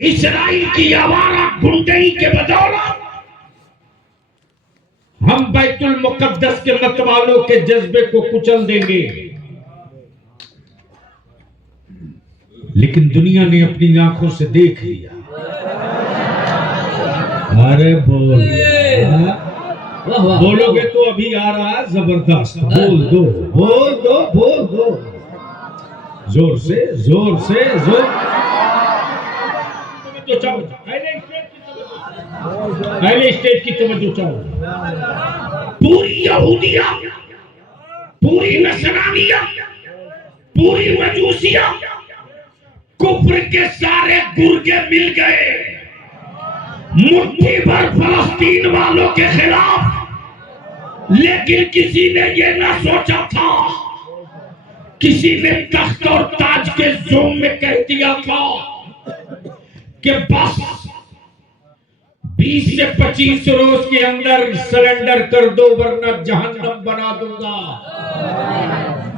Israel की आवारा गुंडई के बदौलत हम बैतुल मुकद्दस के मतवालों के जज्बे को कुचल देंगे, लेकिन दुनिया ने अपनी आंखों से देख लिया। अरे बोलोगे तो अभी आ रहा है जबरदस्त। बोल दो बोल दो बोल दो, जोर से जोर से जोर। तो चाहो पहले स्टेज की तवज्जो चाहो। पूरी यहूदिया, पूरी नसरानिया, पूरी मजूसिया, कुफ्र के सारे गुर्गे मिल गए मुट्ठी भर फलस्तीन वालों के खिलाफ। लेकिन किसी ने ये ना सोचा था, किसी ने तख्त और ताज के जोम में कह दिया था कि बस 20 से 25 रोज के अंदर सरेंडर कर दो वरना जहन्नम बना दूंगा।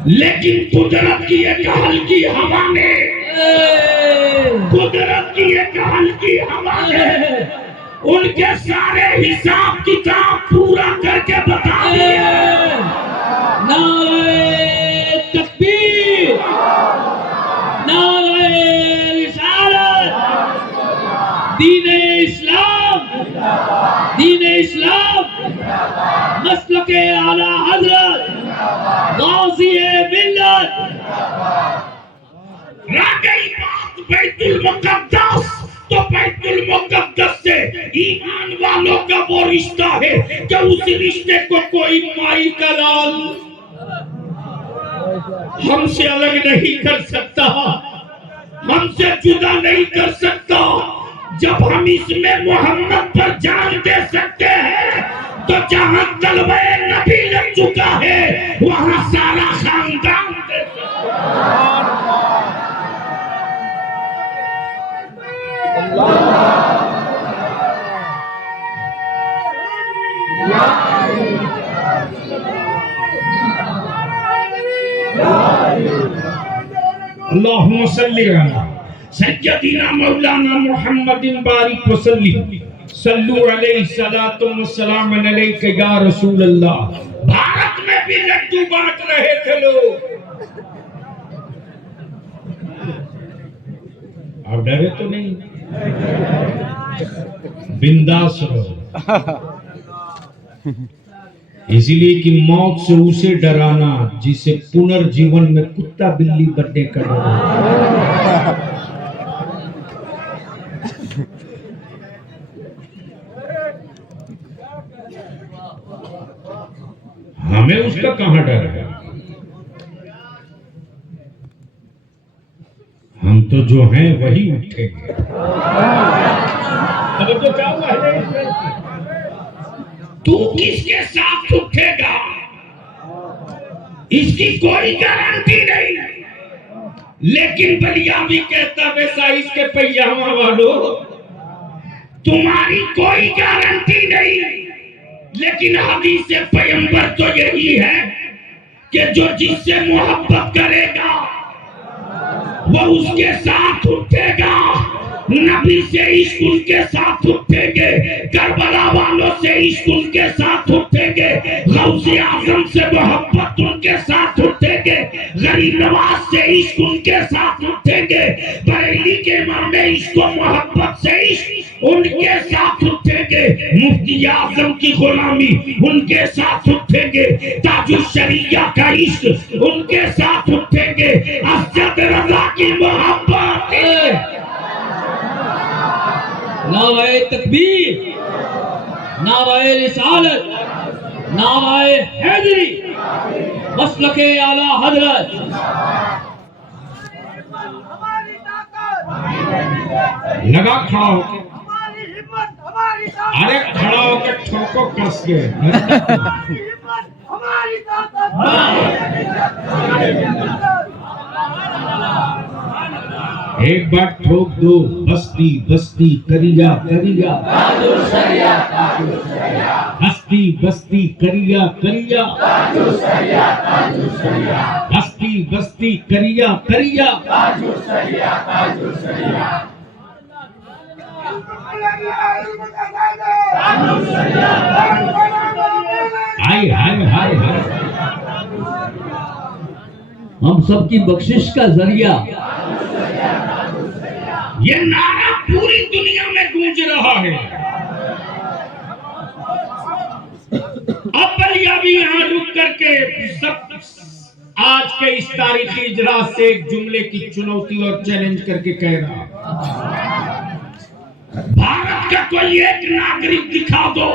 लेकिन कुदरत की एक हल्की हवा ने, कुदरत की एक हल्की हवा ने उनके सारे हिसाब किताब पूरा करके बता दिया। नारे तकबीर, नारे रिसालत, दीन इस्लाम, दीन इस्लाम, मसलके आला हजरत, गाज़ी मिल्लत। रह गई बात बैतुल मुकद्दस, तो बैतुल मुकद्दस से ईमान वालों का वो रिश्ता है कि उस रिश्ते को कोई माई का लाल हमसे अलग नहीं कर सकता, हमसे जुदा नहीं कर सकता। जब हम इसमें मोहम्मद पर जान दे सकते हैं तो जहां तलवे नबी लग चुका है वहां सारा खानदान दे सकता अल्लाहुम्मा सल्ली अला सय्यदिना मौलाना मुहम्मदिन बारिक वसल्लिम सल्लु अलैहि सलातु वस्सलाम अलैका या रसूल अल्लाह। भारत में भी लड्डू बांट रहे थे लोग। आप डरे तो नहीं, बिंदास रहो। इसीलिए कि मौत से उसे डराना जिसे पुनर्जीवन में कुत्ता बिल्ली बनने का डर। हमें उसका कहां डर है? हम तो जो हैं वही उठेंगे। अब तो क्या हुआ है? तू किसके साथ उठेगा इसकी कोई गारंटी नहीं, लेकिन बलिया भी कहता वैसा इसके पैजामा वालों तुम्हारी कोई गारंटी नहीं। लेकिन हदीस पैगंबर तो यही है कि जो जिससे मोहब्बत करेगा वो उसके साथ उठेगा। नबी से इश्क उनके साथ उठेंगे, करबला वालों से इश्क उनके साथ उठेंगे, गौसे आजम से मोहब्बत उनके साथ उठेंगे, गरीब नवाज से इश्क उनके साथ उठेंगे, बरेली के इमाम इश्क व मोहब्बत से इश्क उनके साथ उठेंगे, मुफ्ती आजम की गुलामी उनके साथ उठेंगे, ताजुल शरिया का इश्क उनके साथ उठेंगे, असद रज़ा की मोहब्बत। नारे तकबीर, नारे रिसालत, नारे हैदरी, मसलके आला हजरत। लगा खड़ा होके, अरे खड़ा होके ठोको कस के। एक बार ठोक दो, बस्ती बस्ती करिया करिया, बस्ती बस्ती करिया करिया, बस्ती बस्ती करिया करिया। हाय हाय हाय हाय, हम सबकी बख्शिश का जरिया। ये नारा पूरी दुनिया में गूंज रहा है। अब बलिया भी यहाँ रुक करके सब आज के इस तारीखी इजलास से एक जुमले की चुनौती और चैलेंज करके कह रहा, भारत का कोई एक नागरिक दिखा दो,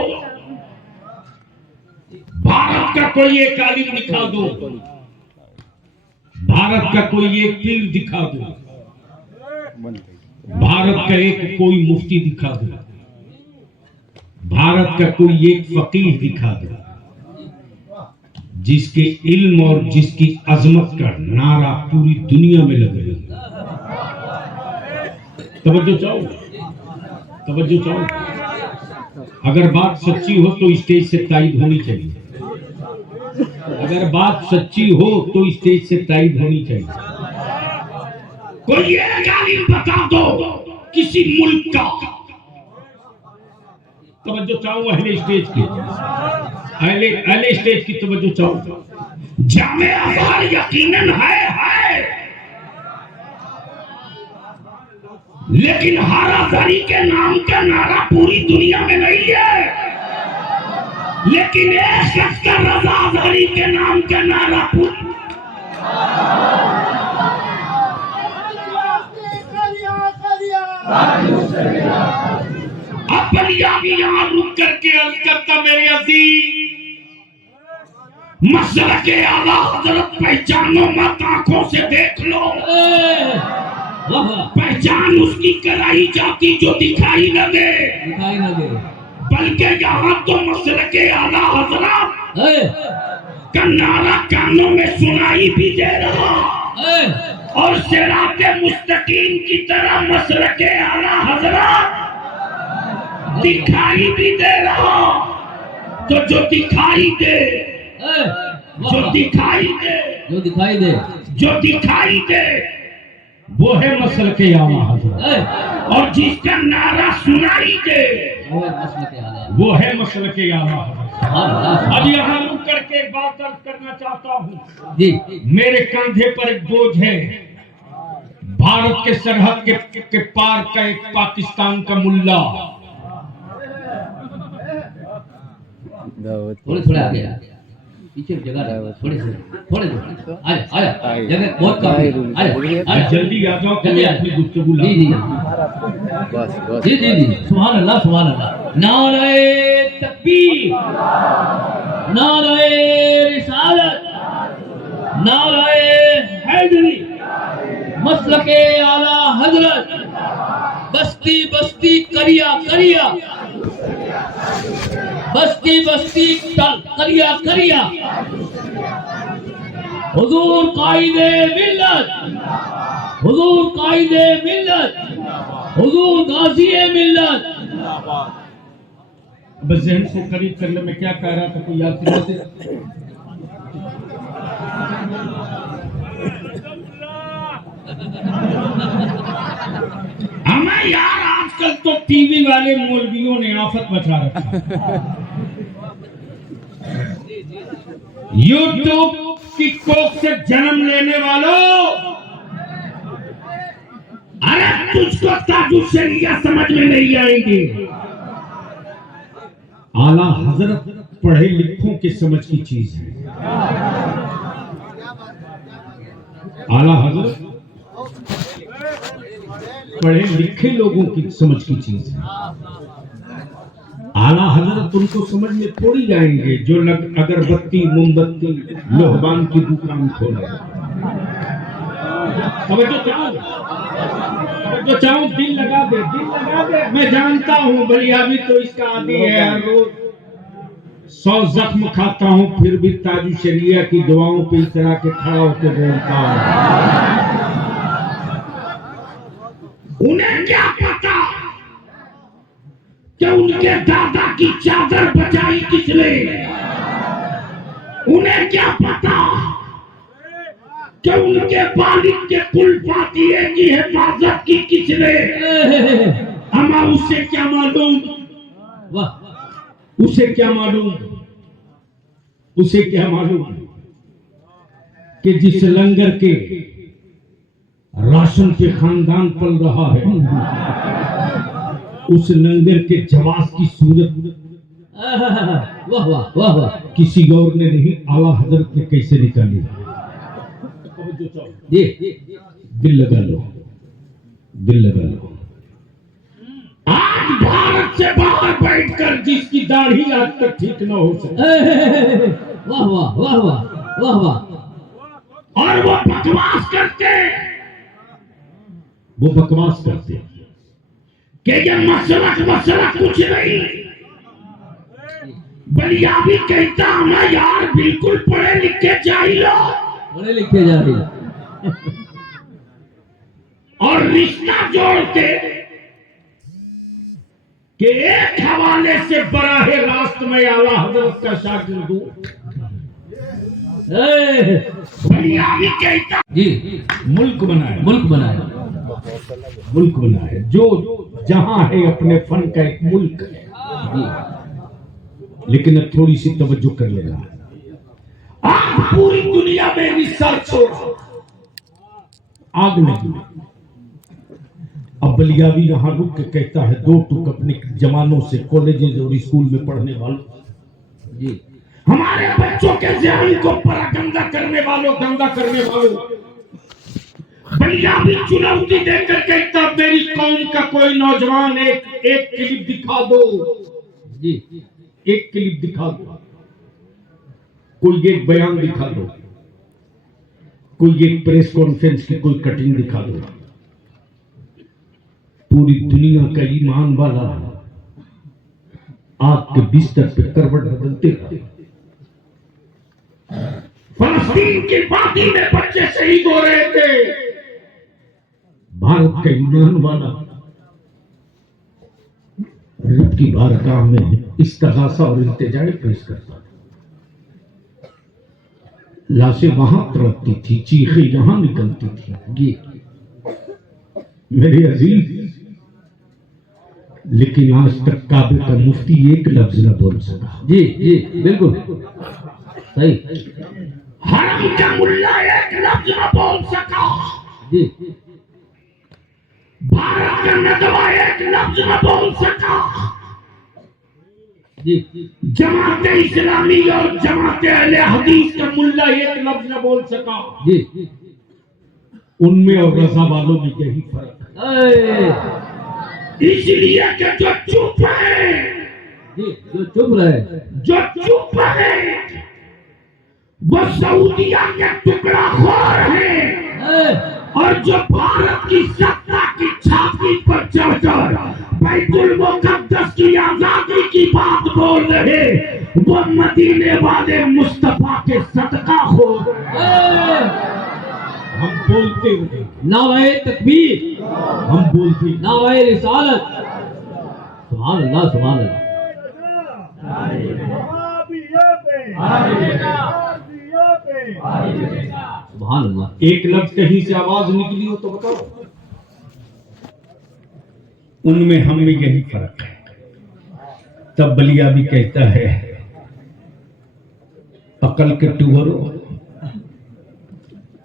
भारत का कोई एक आलिम दिखा दो, भारत का कोई एक पीर दिखा दो, भारत का एक कोई मुफ्ती दिखा दो, भारत का कोई एक फकीह दिखा दो, जिसके इल्म और जिसकी अजमत का नारा पूरी दुनिया में लग रही है। तवज्जो चाहो, तवज्जो चाहो। अगर बात सच्ची हो तो स्टेज से तायद होनी चाहिए, अगर बात सच्ची हो तो स्टेज से तायद होनी चाहिए। कोई एक आलिम बता दो किसी मुल्क का, तवज्जो चाहो अहले स्टेज की, अहले स्टेज की तवज्जो चाहो। जामे अज़हर यकीनन है, लेकिन हाराजारी के नाम का नारा पूरी दुनिया में नहीं है। लेकिन एक शख्स का रज़ाज़री के नाम का नारा पूरी अब बलिया भी यहाँ रुक करके अर्ज करता, मेरे अजीज मसला के आला हजरत पहचानो मत, आंखों से देख लो। पहचान उसकी कराई जाती जो दिखाई न दे, बल्कि यहाँ तो मसला के आला हजरत का नारा कानों में सुनाई भी दे रहा, और सिराते मुस्तकीम की तरह मसला के आला हजरत दिखाई भी दे रहा। तो जो दिखाई दे, जो दिखाई दे, जो दिखाई दे, जो दिखाई दे वो है मसल के आला हजरत, और जिसका नारा सुनाई दे वो है मसल के आला हजरत। अब यहाँ रुक करके एक बात अर्ज करना चाहता हूँ जी। मेरे कंधे पर एक बोझ है, भारत के सरहद के पार का एक पाकिस्तान का मुल्ला। थोड़े थोड़े आगे पीछे जगह, थोड़े थोड़े आया जगह बहुत कम है, आया जल्दी आ जाओ, जल्दी अपनी गुफ्तगू ला। जी जी जी जी, सुभान अल्लाह सुभान अल्लाह। नारे तकबीर, नारे रिसालत, नारे हैदरी, मसलके आला हजरत, बस्ती बस्ती करिया करिया, बस्ती बस्ती करिया करिया, हुजूर कायदे मिल्लत, हुजूर कायदे मिल्लत, हुजूर गाज़ी मिल्लत। बस जहन को करीब करने में क्या कह रहा था, कोई याद दिलाते? हमें यार आजकल तो टीवी वाले मौलवियों ने आफत मचा रखा। यूट्यूब की कोख से जन्म लेने वालों, अरे तुझको ताजुशरिया समझ में नहीं आएंगे। आला हजरत पढ़े लिखों के समझ की चीज है। आला हजरत पढ़े लिखे लोगों की समझ की चीज है। आला हजरत उनको समझ में थोड़ी जाएंगे जो अगरबत्ती मोमबत्ती लोहबान की दुकान खोले। तो चाहूं दिल लगा दे, दिल लगा दे। मैं जानता हूँ बलिया भी तो इसका आदी है, हर रोज 100 जख्म खाता हूँ, फिर भी ताजु शरिया की दुआओं पे इस तरह के खड़ा होकर बोलता हूँ। उन्हें क्या पता कि उनके दादा की चादर बचाई किसने? उन्हें क्या पता कि उनके वालिद के कुल फातिहे की हिफाजत की किसने? अमा उसे क्या मालूम, वाह उसे क्या मालूम, उसे क्या मालूम कि जिस लंगर के राशन पे खानदान पल रहा है, उस लंगर के जवाब की सूरत वाह वाह वाह वाह किसी और ने नहीं, आला हजरत ने कैसे निकाली। जी दिल लगा लो, दिल लगा लो। आज भारत से बाहर बैठकर जिसकी दाढ़ी आज तक ठीक न हो सके, वाह वाह वाह वाह वाह वाह और वो बकवास करते, वो बकवास करते कि ये मसला कुछ नहीं। बलियाबी कहता हमें यार बिल्कुल पढ़े लिखे चाहिए पढ़े लिखे जा रही और रिश्ता जोड़ते कि एक हवाले से बराहे रास्त में आला हजरत का शागिर्द हूं। बलियाबी कहता जी मुल्क बनाए, मुल्क बनाए, मुल्क बनाए, जो जहां है अपने फन का एक मुल्क है। जी लेकिन अब थोड़ी सी तवज्जो कर लेना, आज पूरी दुनिया में रिसर्च हो आग लगी। अब बलियाबी यहां रुक के कहता है दो टूक अपने जवानों से, कॉलेजेस और स्कूल में पढ़ने वालों, जी हमारे बच्चों के ज़हन को गंदा करने वालों, गंदा करने वालों। बलियाबी चुनौती देकर कहता मेरी कौम का कोई नौजवान एक क्लिप दिखा दो, जी एक क्लिप दिखा दो, कोई एक बयान दिखा दो, कोई एक प्रेस कॉन्फ्रेंस की कोई कटिंग दिखा दो। पूरी दुनिया का ईमान वाला आग के बिस्तर पे करवट बदलते रहे। फलस्तीन की वादी में बच्चे शहीद हो रहे थे, भारत का ईमान वाला रब की बारगाह में इस्तगासा और इल्तिजा पेश करता था। लाशें वहां तड़पती थी, चीखें यहां निकलती थी। ये मेरे अजीज, लेकिन आज तक काबे का मुफ्ती एक लफ्ज न बोल सका। जी जी बिल्कुल सही। हरम का मुल्ला एक लफ्ज न बोल सका। जी भारत का नदवा एक लफ्ज न बोल सका। जी जमात इस्लामी और जमात अहले हदीस का मुल्ला एक लफ्ज न बोल सका। जी उनमें और रजा वालों में यही फर्क है। इसलिए कि जो चुप है, जी जो चुप रहे, जो चुप है वो सऊदिया के टुकड़ा खोर है, और जो भारत की सत्ता की छाती पर चढ़कर बैतुल मुकद्दस की आजादी की बात बोल रहे, वो मदीने वाले मुस्तफा के सदका खोर। हम बोलते रहे, नारे तकबीर, हम बोलते नारे रिसालत, सुभान अल्लाह सुभान अल्लाह। सुभान अल्लाह। एक लफ्ज कहीं से आवाज निकली हो तो बताओ। उनमें हम में यही फर्क है। तब बलियाबी कहता है अकल के टूवरों,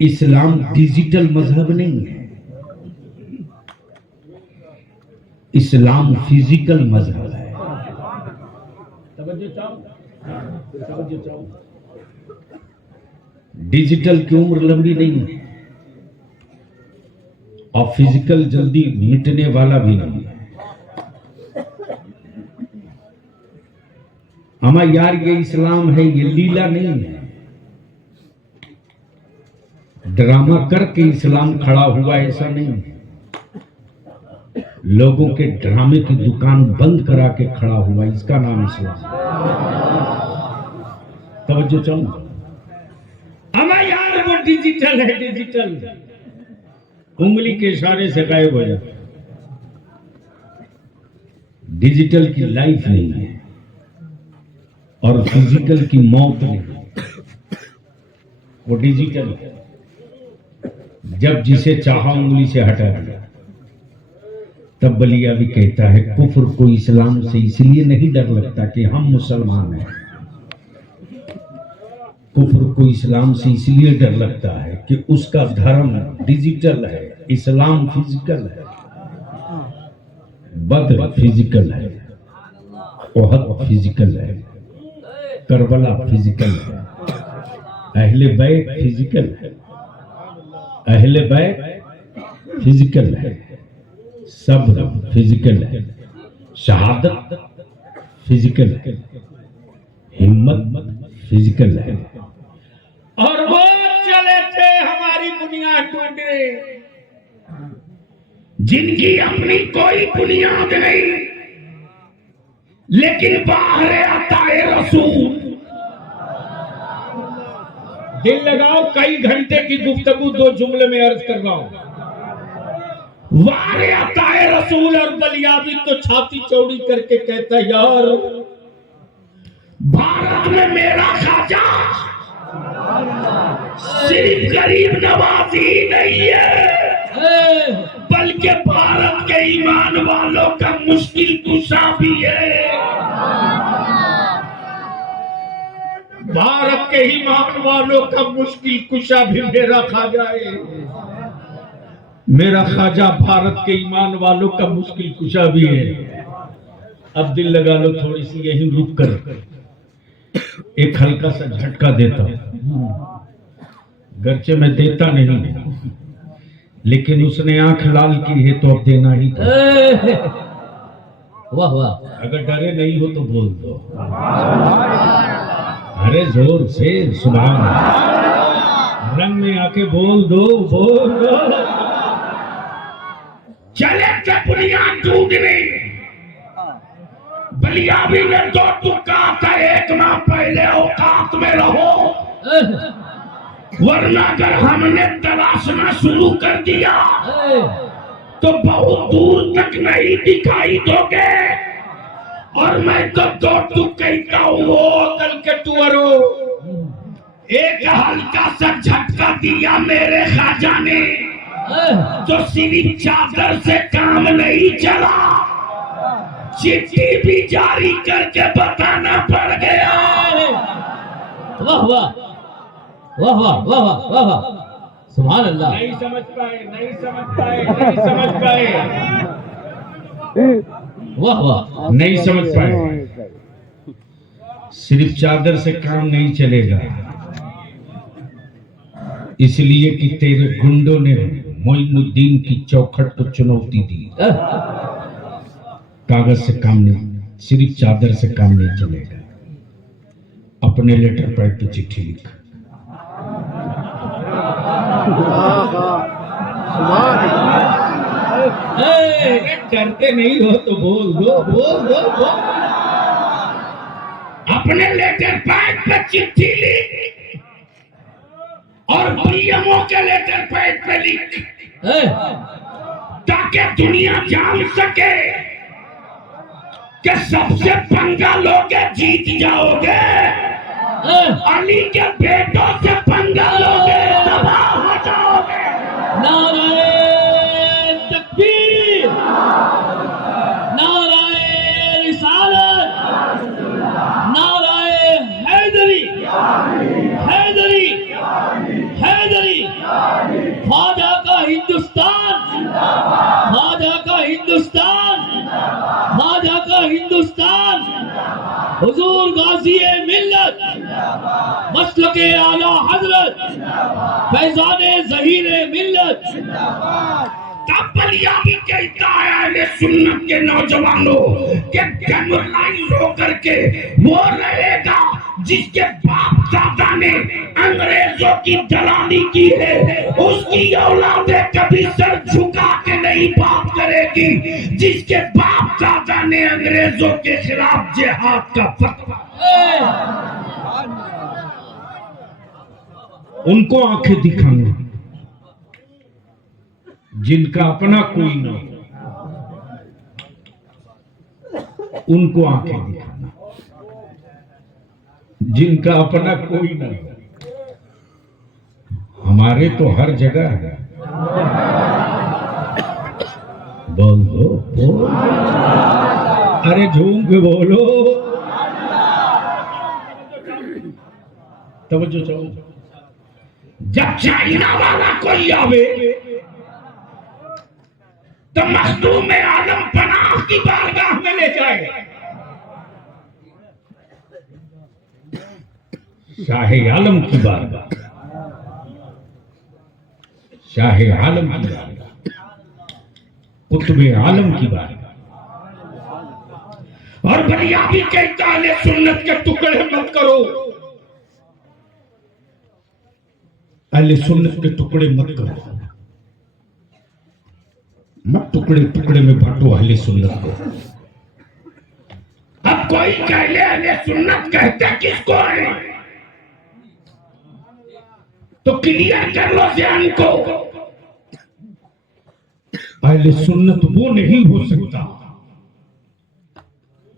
इस्लाम डिजिटल मजहब नहीं है, इस्लाम फिजिकल मजहब है। डिजिटल की उम्र लंबी नहीं है और फिजिकल जल्दी मिटने वाला भी नहीं है। हमारा यार ये इस्लाम है, ये लीला नहीं है। ड्रामा करके इस्लाम खड़ा हुआ ऐसा नहीं है। लोगों के ड्रामे की दुकान बंद करा के खड़ा हुआ, इसका नाम इस्लाम। तवज्जो चाहूंगा। हमारा यार वो डिजिटल है, डिजिटल उंगली के इशारे से गायब हो जाता। डिजिटल की लाइफ नहीं है और फिजिकल की मौत नहीं है, वो डिजिटल है। जब जिसे चाहा उंगली से हटा दिया। तब बलिया भी कहता है कुफ्र को इस्लाम से इसलिए नहीं डर लगता कि हम मुसलमान हैं, कुफ्र को इस्लाम से इसलिए डर लगता है कि उसका धर्म डिजिटल है, इस्लाम फिजिकल है, बद्र फिजिकल है, ओहद फिजिकल है, करबला फिजिकल है, अहले बैत फिजिकल है, अहले बैत फिजिकल है, सब्र फिजिकल है, शहादत फिजिकल है, हिम्मत फिजिकल है। और वो चले थे हमारी बुनियाद ढूंढने, जिनकी अपनी कोई बुनियाद नहीं, लेकिन बाहर आता है रसूल। दिल लगाओ, कई घंटे की गुफ्तगू 2 जुमले में अर्ज कर रहा हूं। वारे आता है रसूल और बलियाबी तो छाती चौड़ी करके कहता है यार भारत में मेरा खाजा सिर्फ गरीब नवाज ही नहीं है, बल्कि भारत के ईमान वालों का मुश्किल कुशा भी है। भारत के ईमान वालों का मुश्किल कुशा भी मेरा खाजा है। मेरा खाजा भारत के ईमान वालों का मुश्किल कुशा भी है। अब दिल लगा लो, थोड़ी सी यहीं रुक कर एक हल्का सा झटका देता हूं। गर्चे मैं देता नहीं, लेकिन उसने आंख लाल की है तो अब देना ही था। वाह वाह, अगर डरे नहीं हो तो बोल दो, अरे जोर से सुभान अल्लाह, रंग में आके बोल दो, बोल दो। चले थे बुनियाद ढूंढने, बलियाबी ने 2 तुक्का था, 1 माह पहले औकात में रहो, वरना अगर हमने तलाशना शुरू कर दिया तो बहुत दूर तक नहीं दिखाई दोगे। और मैं तो 2 तुक कहता हूँ, वो कल के टुअरो एक हल्का सा झटका दिया मेरे खाजा ने, तो सिर्फ चादर से काम नहीं चला, चिट्ठी भी जारी करके बताना पड़ गया। वाह वाह वाह वाह वाह वाह वाह वाह, सुभान अल्लाह। नहीं समझ पाए, नहीं समझ पाए, नहीं समझ पाए, वाह वाह, नहीं समझ पाए। सिर्फ चादर से काम नहीं चलेगा, इसलिए कि तेरे गुंडों ने मोइनुद्दीन की चौखट को चुनौती दी। कागज से काम नहीं, सिर्फ चादर से काम नहीं चलेगा। अपने लेटर पैड पे चिट्ठी लिख। डरते नहीं हो तो बोल दो, बोल दो, बोल। अपने लेटर पैड पे चिट्ठी लिख और पीएमओ के लेटर पैड पे लिख, ताकि दुनिया जान सके कि सबसे पंगा लोगे जीत जाओगे, अली के बेटों से पंगा लोगे तबाह हो जाओगे। नाराए तकबीर, नाराए रिसालत, नाराए हैदरी, हैदरी, हैदरी। ख्वाजा का हिंदुस्तान, ख्वाजा का हिंदुस्तान, ख्वाजा का हिंदुस्तान। हुजूर गाज़ी-ए मिल्लत, मसलके आला हजरत, फैज़ाने ज़हीरे मिल्लत। तब बलियाबी कहता है अहले सुन्नत के नौजवानों के डेमोरलाइज होकर के वो रहेगा जिसके बाप दादा ने अंग्रेजों की दलाली की है, उसकी औलादे कभी सर झुका के नहीं बात करेगी। जिसके बाप दादा ने अंग्रेजों के खिलाफ जिहाद का फतवा, उनको आंखें दिखाना जिनका अपना कोई न हो, उनको आंखें दिखाना जिनका अपना कोई न हो। हमारे तो हर जगह है, बोल दो। अरे झूम के बोलो। तवज्जो चाहो। जब चाइना वाला कोई आवे तो मखदूम आलम पनाह की बारगाह में ले जाए। शाह आलम की बारगाह, शाह आलम की बारगाह, कुतुब आलम की बारगाह। और बलिया भी कहता है सुन्नत के टुकड़े मत करो। अहले सुन्नत के टुकड़े मत करो, मत टुकड़े टुकड़े में बांटो अहले सुन्नत को। अब कोई कह ले अहले सुन्नत कहते किसको है तो क्लियर कर लो ध्यान को। अहले सुन्नत वो नहीं हो सकता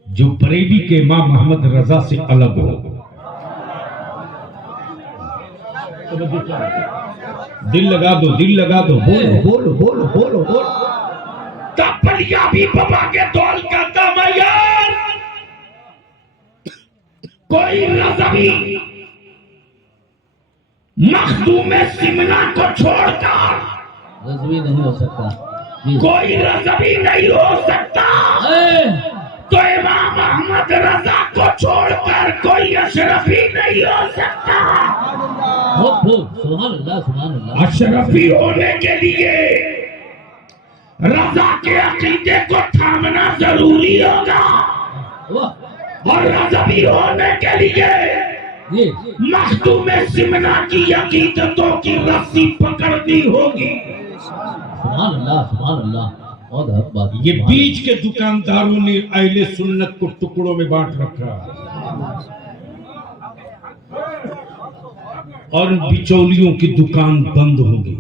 जो बरेली के इमाम मोहम्मद रजा से अलग हो। दिल लगा दो, दिल लगा दो, बोलो बोलो बोलो बोलो बोलो। तब बलिया भी बाबा के दौल करता मैं यार कोई रज़वी मखदूम सिमना को छोड़कर रज़वी नहीं हो सकता जी। कोई रज़वी नहीं हो सकता तो इमाम अहमद रजा को छोड़कर कोई अशरफी नहीं हो सकता। बहुत खूब, सुभान अल्लाह सुभान अल्लाह। अशरफी होने के लिए रजा के अकीदे को थामना जरूरी होगा वाह और रज़वी होने के लिए ये मखदूम सिमना की अकीदतों की रस्सी पकड़नी होगी। सुभान अल्लाह सुभान अल्लाह। बहुत हक बात। ये बीच के दुकानदारों ने अहले सुन्नत को टुकड़ों में बांट रखा और बिचौलियों की दुकान बंद होगी।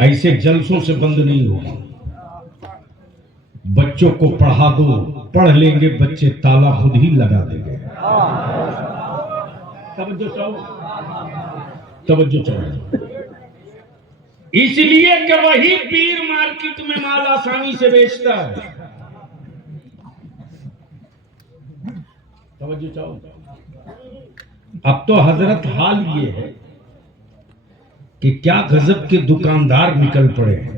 ऐसे जलसों से बंद नहीं होगा। बच्चों को पढ़ा दो, पढ़ लेंगे बच्चे, ताला खुद ही लगा देंगे। तवज्जो चाहो, तवज्जो चाहो। इसलिए कि वही पीर मार्केट में माल आसानी से बेचता है। तवज्जो चाहो। अब तो हजरत हाल ये है कि क्या गजब के दुकानदार निकल पड़े हैं।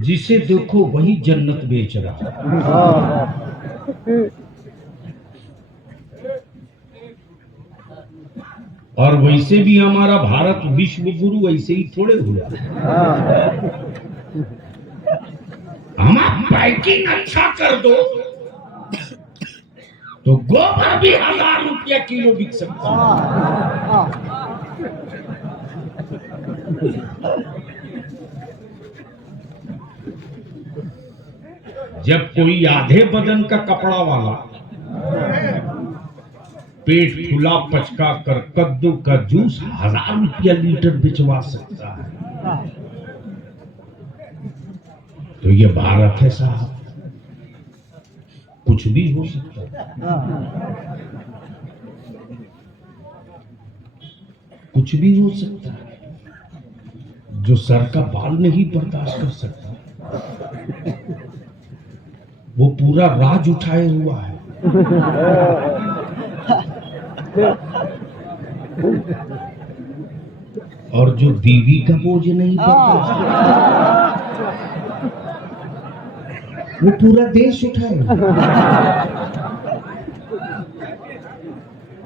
जिसे देखो वही जन्नत बेच रहा। और वैसे भी हमारा भारत विश्व गुरु ऐसे ही थोड़े हुआ। हम पैकिंग अच्छा कर दो तो गोबर भी 1000 रुपया किलो बिक सकता है। जब कोई आधे बदन का कपड़ा वाला पेट फुला पचका कर कद्दू का जूस 1000 रुपया लीटर बिचवा सकता है तो ये भारत है साहब। कुछ भी हो सकता है, कुछ भी हो सकता है। जो सर का बाल नहीं बर्दाश्त कर सकता वो पूरा राज उठाए हुआ है। और जो बीवी का बोझ नहीं बर्दाश्त वो पूरा देश उठाए।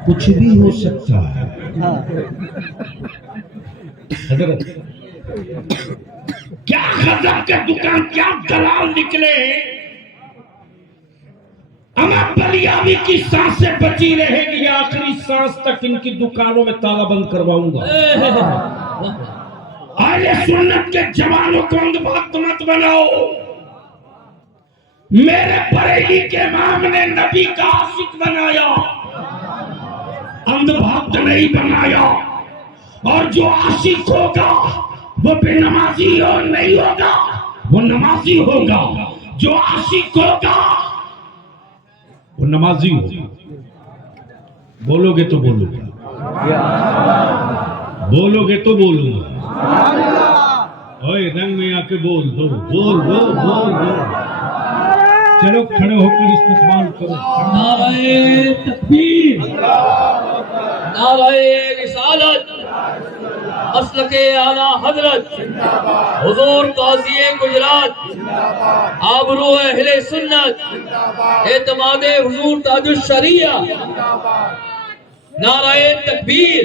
कुछ भी हो सकता है। हजरत क्या गजब के दुकान, क्या दलाल निकले। अमर बलियावी की सांसें बची रहेगी, आखिरी सांस तक इनकी दुकानों में ताला बंद करवाऊंगा। अहले सुन्नत के जवानों को अंधभक्त मत बनाओ। मेरे बरेली के इमाम ने नबी का आशिक बनाया, अंधभक्त नहीं बनाया। और जो आशिक होगा वो बेनमाजी और नहीं होगा, वो नमाजी होगा। जो आशिक होगा वो नमाजी होगा। बोलोगे तो बोलूंगा, बोलोगे तो बोलूंगा। ओए रंग में आके बोल दो, बोल दो, बोल दो। चलो खड़े होकर इस्तेमाल करो। नाराए तकबीर, नाराए रिसालत, मसलके आला हजरत हुजूर काज़ी गुजरात, आबरू अहले सुन्नत, एतमादे हुजूर ताजुश शरिया। नाराए तकबीर,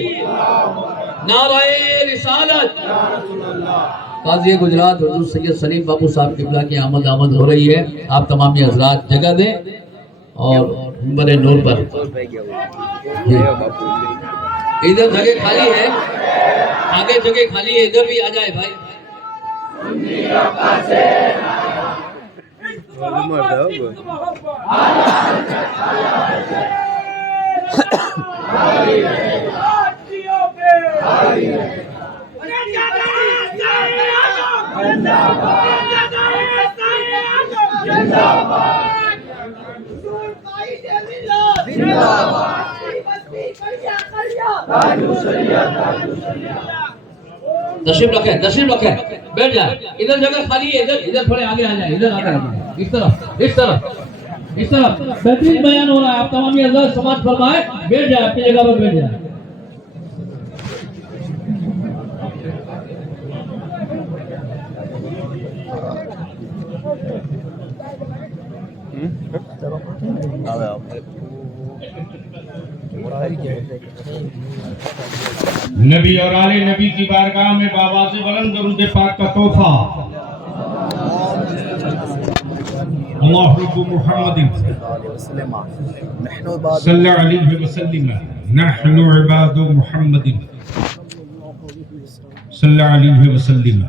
नाराए रिसालत। काज़ी गुजरात हुजूर सैयद सलीम बाबू साहब किबला की आमद हो रही है। आप तमामी हजरात जगह दें और बड़े नूर पर। इधर जगह खाली है, आगे जगह खाली है, इधर भी आ जाए भाई। तशरीफ रखें, तशरीफ रखें, बैठ जाए। इधर जगह खाली है, इधर इधर थोड़े आगे आ जाए, इधर आगे आ जाए, इस तरफ, इस तरफ, इस तरफ। बेहतरीन बयान हो रहा है, आप तमाम अल्लाह समाज फरमाए, बैठ जाए, अपनी जगह पर बैठ जाए। नबी और आले नबी की बारगाह में बाबा से बुलंद दरूद पाक का तोहफा। अल्लाह रब्बु मुहम्मदिन सल्लल्लाहु अलैहि वसल्लम, नहनु इबादु मुहम्मदिन सल्लल्लाहु अलैहि वसल्लम।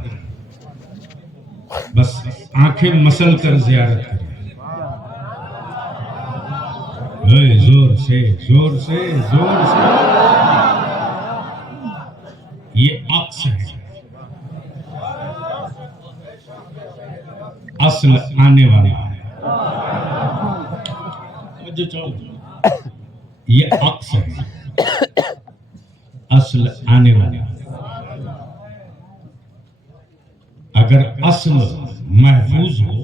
बस आंखें मसल कर ज़ियारत करें। जोर से, जोर से, जोर से। ये अक्स है, असल आने वाला है। ये अक्स है, असल आने वाला। अगर असल महफूज हो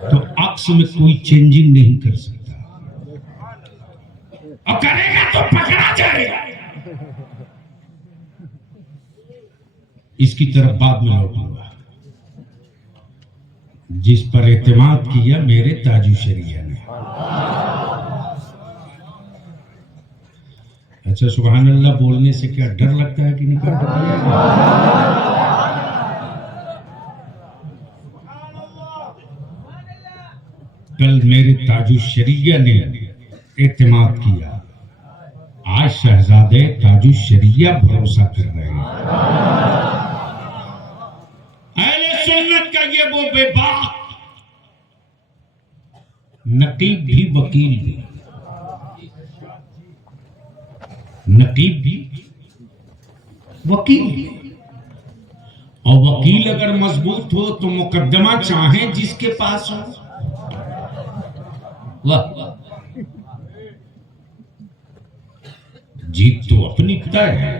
तो अक्स में कोई चेंजिंग नहीं कर सकता, और करेगा तो पकड़ा जाएगा। इसकी तरफ बाद में लौटूंगा। जिस पर एतमाद किया मेरे ताजु शरिया ने। अच्छा, सुभान अल्लाह बोलने से क्या डर लगता है कि नहीं? कल मेरे ताजु शरिया ने एतमाद किया, आज शहजादे ताजु शरिया भरोसा कर रहे हैं। अहले सुन्नत का ये वो बेबाक, नकीब भी वकील भी, नकीब भी वकील भी। और वकील अगर मजबूत हो तो मुकदमा चाहे जिसके पास हो। वाह, जीत तो अपनी तय है।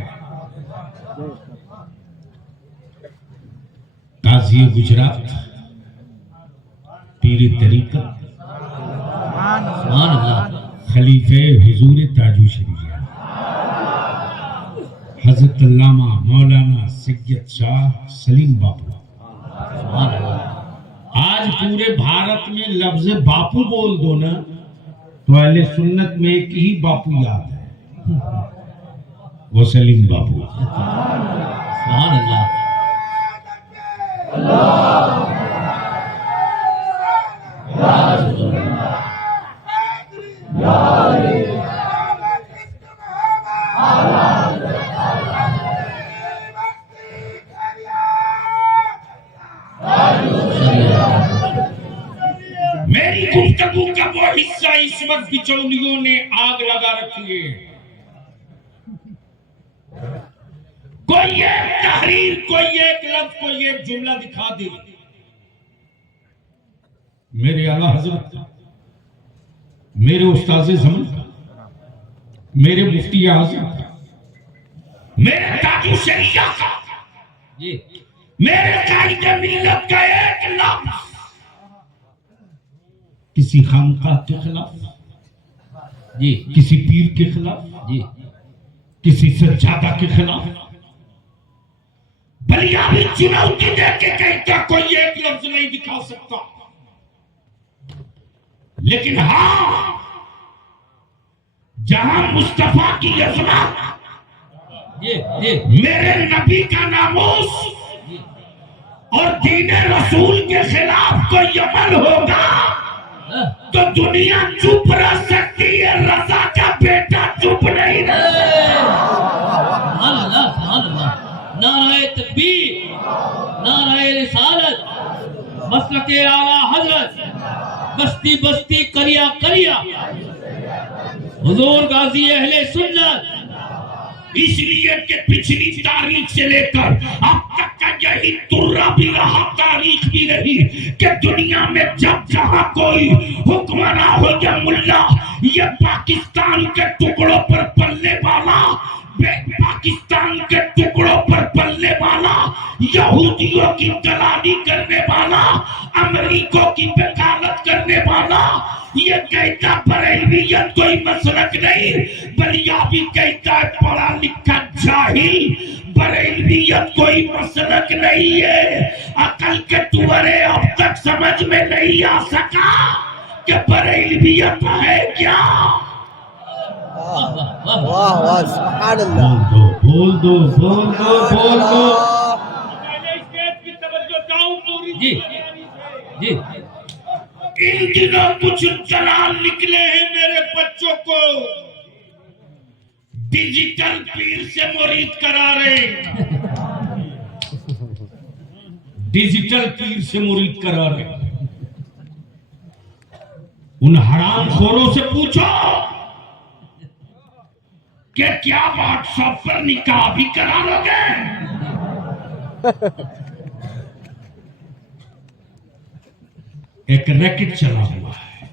काज़ी गुजरात, पीर तरीक़त, खलीफे हुजूर ताजु शरिया, हजरत अल्लामा मौलाना सैयद शाह सलीम बापू। आज पूरे भारत में लफ्ज बापू बोल दो ना तो अहले सुन्नत में एक ही बापू याद है, वो सलीम बापू। सुभान अल्लाह। मेरी गुफ्तगू का वो हिस्सा इस वक्त बिचौलियों ने आग लगा रखी है। कोई एक तहरीर, कोई एक लफ्ज, कोई एक जुमला दिखा दे। मेरे आला हजरत, मेरे उस्ताद ज़मान, मेरे मुफ्ती आज़म, मेरे दादू शरिया का, जी मेरे कायदे मिल्लत का एक लफ्ज किसी खानका के खिलाफ, जी किसी पीर के खिलाफ, जी किसी सज्जादा के खिलाफ बलिया भी चुनौती दे के कहता कोई एक लफ्ज नहीं दिखा सकता। लेकिन हाँ, जहां मुस्तफा की अजमत, जी जी मेरे नबी का नामूस और दीन रसूल के खिलाफ कोई अमल होगा तो दुनिया चुप रह सकती है, रजा का बेटा चुप नहीं रह सकता। नाराए तकबीर, नाराए रिसालत, मसलके आला हजरत, बस्ती बस्ती करिया करिया, हुजूर गाजी अहले सुन्नत। इसलिए कि पिछली तारीख से लेकर अब तक का यही तुर्रा भी रहा, तारीख भी रही कि दुनिया में जब जहां कोई हुक्मरान हो या मुल्ला, ये पाकिस्तान के टुकड़ों पर पलने वाला, पाकिस्तान के टुकड़ों पर पलने वाला, यहूदियों की दलाली करने वाला, अमेरिकों की वकालत करने वाला, ये कहता बरेलवियत कोई मसलक नहीं, बलियावी कहता पढ़ा लिखा जाहिल, बरेलवियत कोई मसलक नहीं है। अकल के तुअरे अब तक समझ में नहीं आ सका कि बरेलवियत है क्या। वाह वाह सुभान अल्लाह। बोल दो बोल दो बोल दो। जी जी इन दिनों कुछ दलाल निकले हैं मेरे बच्चों को डिजिटल पीर से मुरीद करा रहे, डिजिटल पीर से मुरीद करा रहे। उन हरामखोरों से पूछो कि क्या व्हाट्सएप पर निकाह भी करा लोगे। एक रैकेट चला हुआ है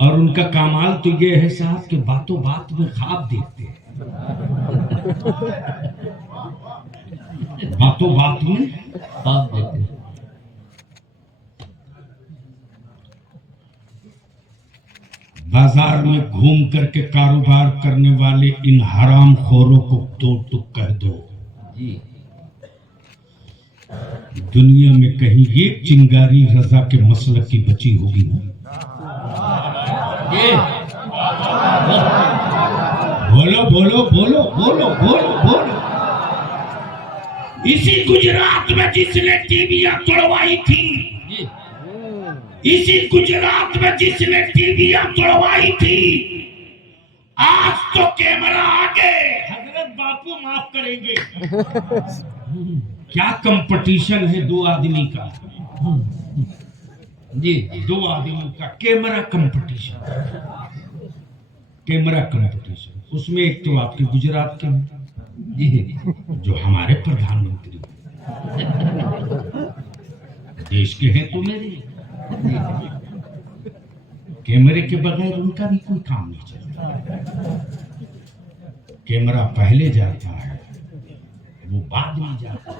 और उनका कमाल तो ये है साहब कि बातों बात में ख्वाब देखते हैं, बातों बात में आप देखते हैं। बाजार में घूम करके कारोबार करने वाले इन हराम खोरों को दो टुक कह दो, जी दुनिया में कहीं एक चिंगारी रजा के मसलक की बची होगी ना। ये बोलो बोलो बोलो बोलो बोलो बोलो। इसी गुजरात में जिसने टीवियां तोड़वाई थी, जी इसी गुजरात में जिसने टीवियां तोड़वाई थी, आज तो कैमरा आगे हजरत बापू माफ करेंगे। क्या कंपटीशन है दो आदमी का, जी दो आदमी का कैमरा कंपटीशन, कैमरा कंपटीशन। उसमें एक तो आपके गुजरात के जी जो हमारे प्रधानमंत्री देश के हैं तो मेरे, कैमरे के बगैर उनका भी कोई काम नहीं चलता। कैमरा पहले जाता है, वो बाद में जाता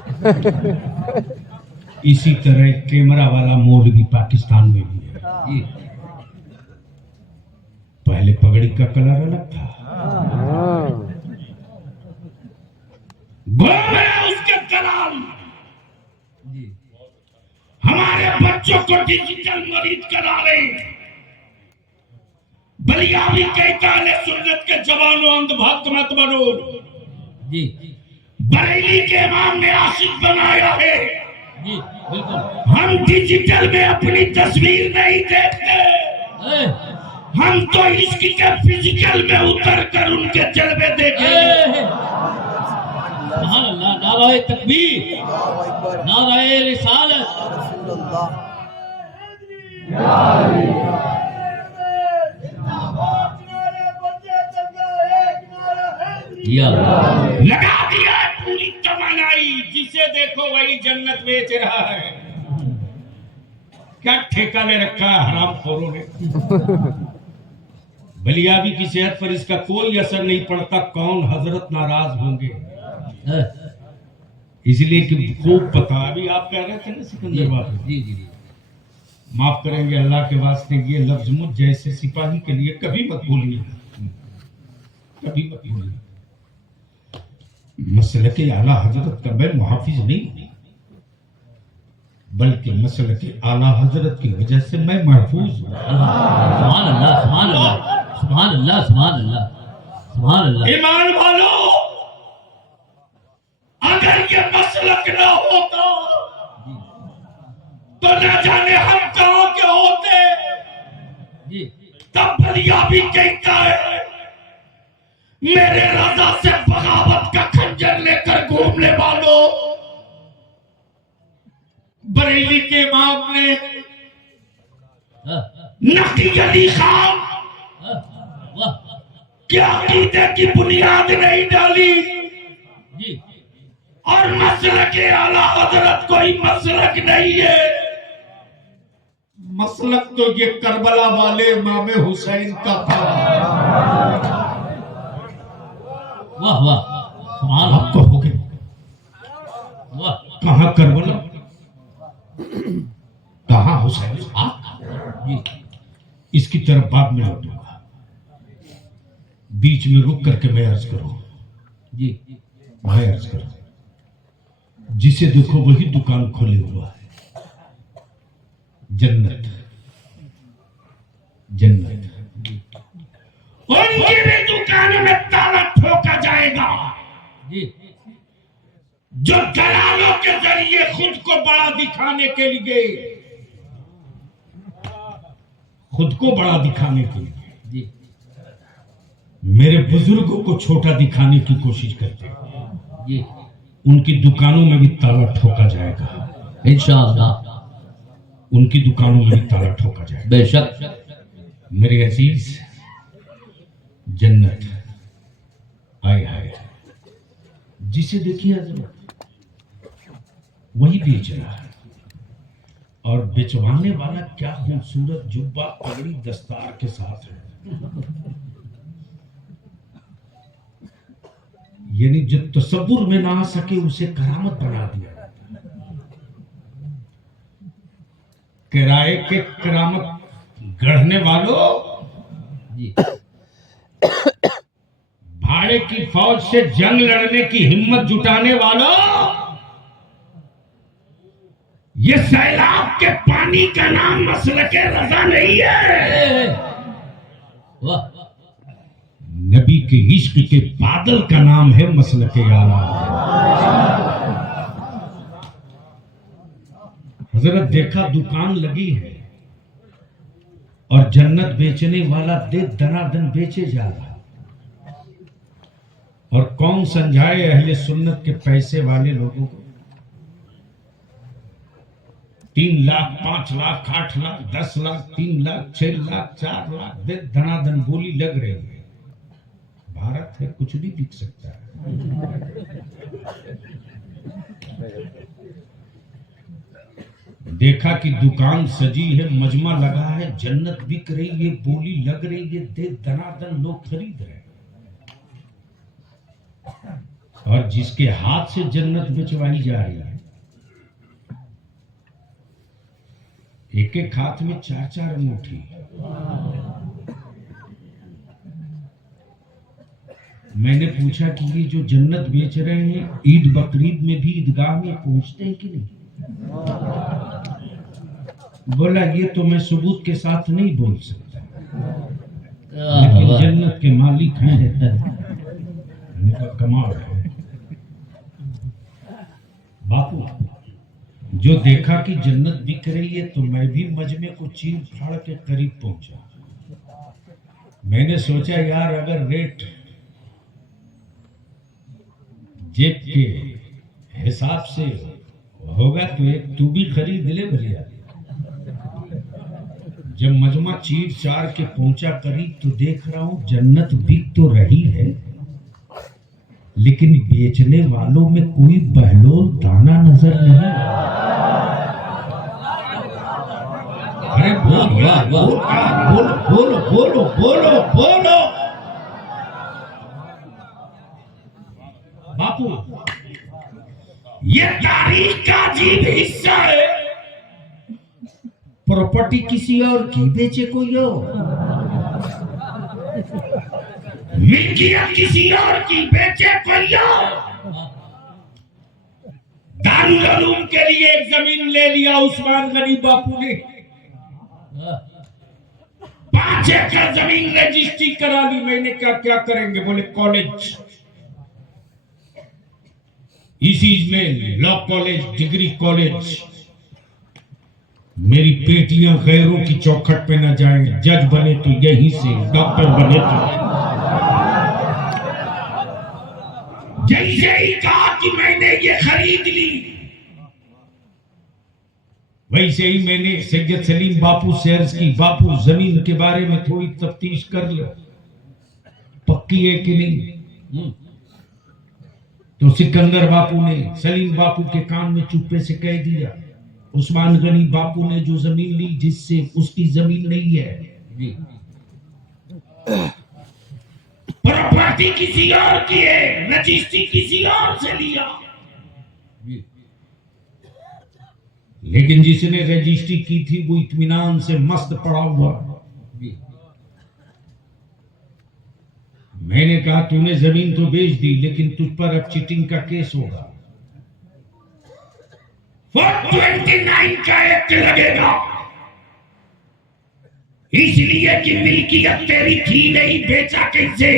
है। इसी तरह कैमरा वाला मोड भी पाकिस्तान में भी है। जी पहले पगड़ी का कलर अलग था, घूम रहे उसके दलाल जी हमारे बच्चों को डिजिटल मरीज करा रहे। बलियावी कहता है सुन्नत के जवानों अंधभक्त मत बनो। जी बरेली के इमाम ने आशिक बनाया है। जी बिल्कुल। हम डिजिटल में अपनी तस्वीर नहीं देखते, ए, हम तो इसकी के फिजिकल में उतर कर उनके जलवे देखें। ए, सुभान अल्लाह, नाराए तकबीर, अल्लाहु अकबर। नाराए रिसालत। रसूलुल्लाह। या अल्लाह। लगा दिया पूरी तमन्नाई, जिसे देखो वही जन्नत बेच रहा है। क्या ठेका ले रखा है हरामखोरों ने। बलियाबी की सेहत पर इसका कोई असर नहीं पड़ता, कौन हजरत नाराज होंगे। इसलिए कि खूब पता, अभी आप कह रहे थे ना सिकंदर बाबू, जी जी जी, माफ करेंगे अल्लाह के वास्ते, ये लफ्ज मुझ जैसे सिपाही के लिए कभी मत भूलिए, कभी मत भूलिए। मसलक आला हजरत का मैं मुहाफिज नहीं, बल्कि मसलक आला हजरत की वजह से मैं महफूज हूँ। सुभान अल्लाह, सुभान अल्लाह, सुभान अल्लाह, सुभान अल्लाह, सुभान अल्लाह। ईमान वालों, अगर ये मसलक ना होता तो न जाने हम कहां के होते। जी तब बलियाबी कहता है मेरे राजा से बगावत का खंजर लेकर घूमने वालों। बरेली के इमाम ने नकी अली खान वाह क्या अकीदे की बुनियाद नहीं डाली, जी, और मसलक आला हजरत कोई मसलक नहीं है। मसलक तो ये करबला वाले इमाम हुसैन का था। वाह वाह, सुभान आप कहोगे वाह, कहां करबला, कहां हुसैन? जी इसकी तरफ बाद में लौटूंगा, बीच में रुक करके मैं अर्ज करूं, जी, मैं अर्ज करूं, जिसे देखो वही दुकान खोले हुआ है। जन्नत, जन्नत, उनकी भी दुकानों में ताला ठोका जाएगा जी, जो दलालों के जरिए खुद को बड़ा दिखाने के लिए, खुद को बड़ा दिखाने के लिए जी, मेरे बुजुर्गों को छोटा दिखाने की कोशिश करते हैं, जी, उनकी दुकानों में भी ताला ठोका जाएगा। इंशाअल्लाह, उनकी दुकानों में भी ताला ठोका जाएगा। बेशक। मेरे अजीज, जन्नत आए हाय, जिसे देखिए वही बेच रहा है, और बेचवाने वाला क्या खूबसूरत जुब्बा पगड़ी दस्तार के साथ है, यानी जो तसव्वुर में ना आ सके उसे करामत बना दिया। किराए के करामत गढ़ने वालों, जी, भाड़े की फौज से जंग लड़ने की हिम्मत जुटाने वालों, ये सैलाब के पानी का नाम मसलके रजा नहीं है। वाह, नबी के इश्क के बादल का नाम है मसलके आला। हजरत देखा दुकान लगी है और जन्नत बेचने वाला दे दनादन बेचे जा रहा, और कौन समझाए अहले सुन्नत के पैसे वाले लोगों को। 3 लाख 5 लाख 8 लाख 10 लाख 3 लाख 6 लाख 4 लाख दे धनाधन बोली लग रही है। भारत है, कुछ भी बिक सकता है। देखा कि दुकान सजी है, मजमा लगा है, जन्नत बिक रही है, बोली लग रही है, दे धनाधन लोग खरीद रहे हैं, और जिसके हाथ से जन्नत बेचवाई जा रही है, एक एक हाथ में 4-4 अंगूठी। मैंने पूछा कि ये जो जन्नत बेच रहे हैं ईद बकरीद में भी ईदगाह में पहुंचते हैं कि नहीं? बोला ये तो मैं सबूत के साथ नहीं बोल सकता, लेकिन जन्नत के मालिक हैं। मैंने कहा कमाल है बापू, जो देखा कि जन्नत बिक रही है तो मैं भी मजमे को चीर फाड़ के करीब पहुंचा। मैंने सोचा यार अगर रेट जेब के हिसाब से होगा तो एक तू भी खरीद ले भैया। जब मजमा चीर चार के पहुंचा करीब तो देख रहा हूं जन्नत बिक तो रही है, लेकिन बेचने वालों में कोई बहलोल दाना नजर नहीं। अरे बोल यार, वाह, बोलो बोलो बोलो बोलो बोलो। बापू, ये तारीख का अजीब हिस्सा है। प्रॉपर्टी किसी और की, बेचे कोई और। मिल्कियत किसी और की, बेचे कोई और। दारुल उलूम के लिए एक जमीन ले लिया उस्मान गनी बापू ने, 5 एकड़ जमीन रजिस्ट्री करा ली। मैंने क्या क्या करेंगे, बोले कॉलेज, इसी में लॉ कॉलेज, डिग्री कॉलेज। मेरी बेटियां गैरों की चौखट पे न जाएं, जज बने तो यहीं से, डॉक्टर बने तो। जैसे ही कहा कि मैंने ये खरीद ली, वैसे ही मैंने सैयद सलीम बापू से अर्ज की, बापू जमीन के बारे में थोड़ी तफ्तीश कर लो, पक्की है कि नहीं। तो सिकंदर बापू ने सलीम बापू के कान में चुप्पे से कह दिया, उस्मान गनी बापू ने जो जमीन ली, जिससे उसकी जमीन नहीं है, प्रॉपर्टी किसी और की है, रजिस्ट्री किसी और से लिया। लेकिन जिसने रजिस्ट्री की थी वो इत्मीनान से मस्त पड़ा हुआ। मैंने कहा तूने जमीन तो बेच दी, लेकिन तुझ पर अब चीटिंग का केस होगा। 429 का एक्ट लगेगा, इसलिए कि मिल्कियत तेरी थी नहीं, बेचा कैसे।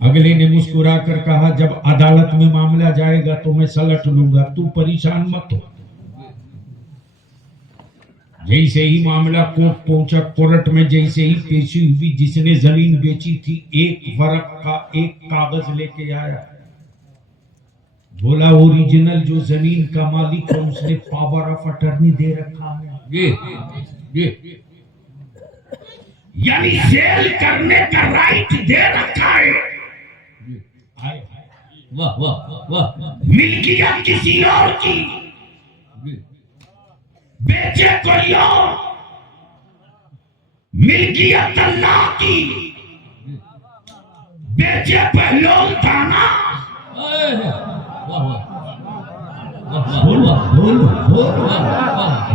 अगले ने मुस्कुराकर कहा, जब अदालत में मामला जाएगा तो मैं सलट लूंगा, तू परेशान मत हो। जैसे ही मामला कोर्ट पहुंचा, कोर्ट में जैसे ही पेशी हुई, जिसने जमीन बेची थी एक वर्क का एक कागज लेके आया। बोला ओरिजिनल जो जमीन का मालिक है उसने पावर ऑफ अटर्नी दे रखा है। ये यानी सेल करने का राइट दे रखा है। वाह वाह वाह, मिल्कियत किसी और की, बेचे कोई और। मिल्कियत अल्लाह की, बेचे पहलौन थाना। बोलो बोलो बोलो,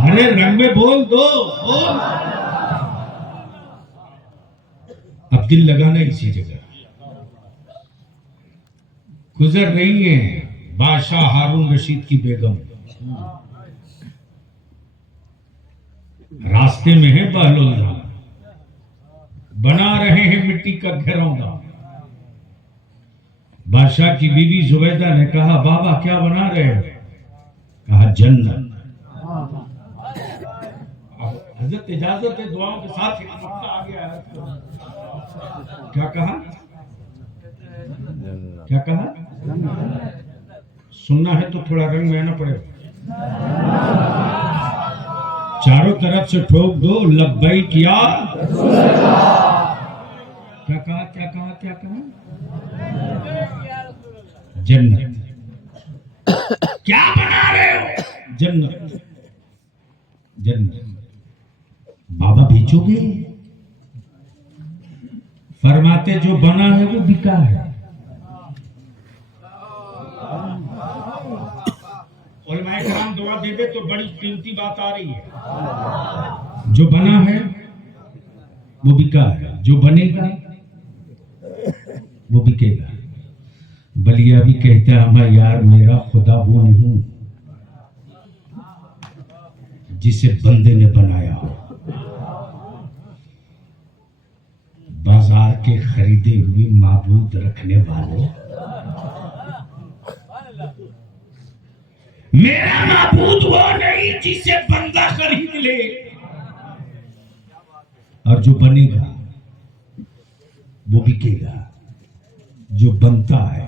अरे रंग में बोल दो, बोल। अब दिल लगाना इसी जगह। गुजर रही है बादशाह हारून रशीद की बेगम, रास्ते में है बहलोदा, बना रहे हैं मिट्टी का घरौंदा। बादशाह की बीवी जुबैदा ने कहा, बाबा क्या बना रहे हो? कहा जन्नत। हजरत इजाजत है, दुआओं के साथ एक मक्का आ गया है। क्या कहा, क्या कहा? सुनना है तो थोड़ा रंग में आना पड़ेगा। चारों तरफ से ठोक दो, लब्बैक या। क्या कहा, क्या कहा, क्या कहा? जन्नत। क्या बना रहे हो? जन्नत, जन्नत। बाबा बेचोगे? फरमाते जो बना है वो बिका है। उलमाए कराम दुआ दे दे तो बड़ी कीमती बात आ रही है। जो बना है वो बिका है, जो बनेगा वो बिकेगा। बलिया भी कहता है, यार मेरा खुदा वो नहीं जिसे बंदे ने बनाया हो। बाजार के खरीदे हुए माबूद रखने वालों, मेरा माबूद वो नहीं जिसे बंदा खरीद ले। और जो बनेगा वो बिकेगा। जो बनता है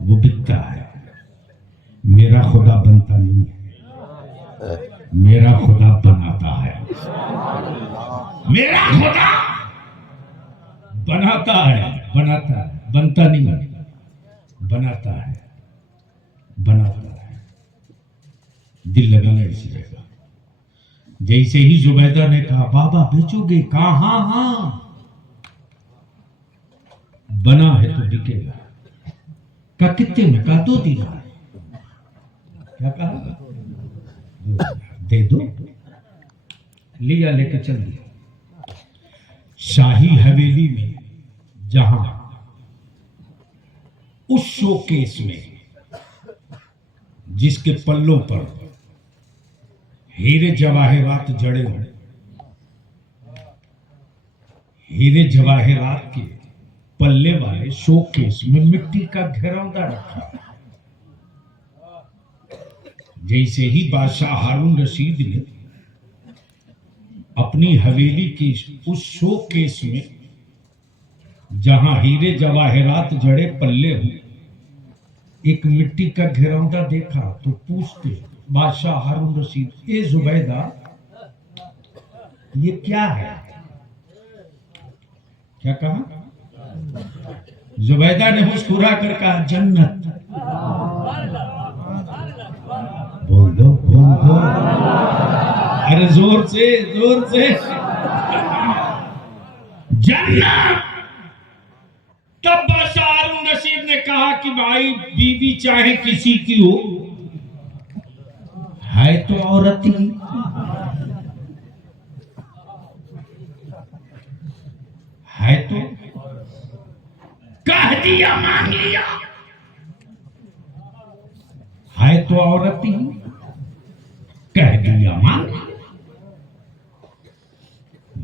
वो बिकता है। मेरा खुदा बनता नहीं है, मेरा खुदा बनाता है। मेरा खुदा बनाता है, बनाता है, बनता नहीं है, बनाता है, बनाता है। दिल लगाना इसी जगह। जैसे ही जुबैदा ने कहा बाबा बेचोगे, कहा हाँ हाँ, बना है तो बिकेगा। कहा कितने में? कहा 2 दीनार। क्या कहा? दे दो। लिया, लेके चल दिया। शाही हवेली में जहां उस शोकेस में जिसके पल्लों पर हीरे जवाहरात जड़े हों, हीरे जवाहरात के पल्ले वाले शोकेस में मिट्टी का घरौंदा रखा। जैसे ही बादशाह हारून रशीद ने अपनी हवेली के उस शोकेस में जहां हीरे जवाहरात जड़े पल्ले हुए एक मिट्टी का घरौंदा देखा तो पूछते बादशाह हारून रशीद, ए जुबैदा ये क्या है? क्या कहा? जुबैदा ने मुस्कुरा कर कहा जन्नत। बोल दो, बोल दो, अरे जोर से, जोर से। जन्नत। तब बादशाह हारून रशीद ने कहा कि भाई बीवी चाहे किसी की हो, है तो औरत ही। है तो कह दिया, मान लिया, है तो औरत ही, कह दिया, मान लिया।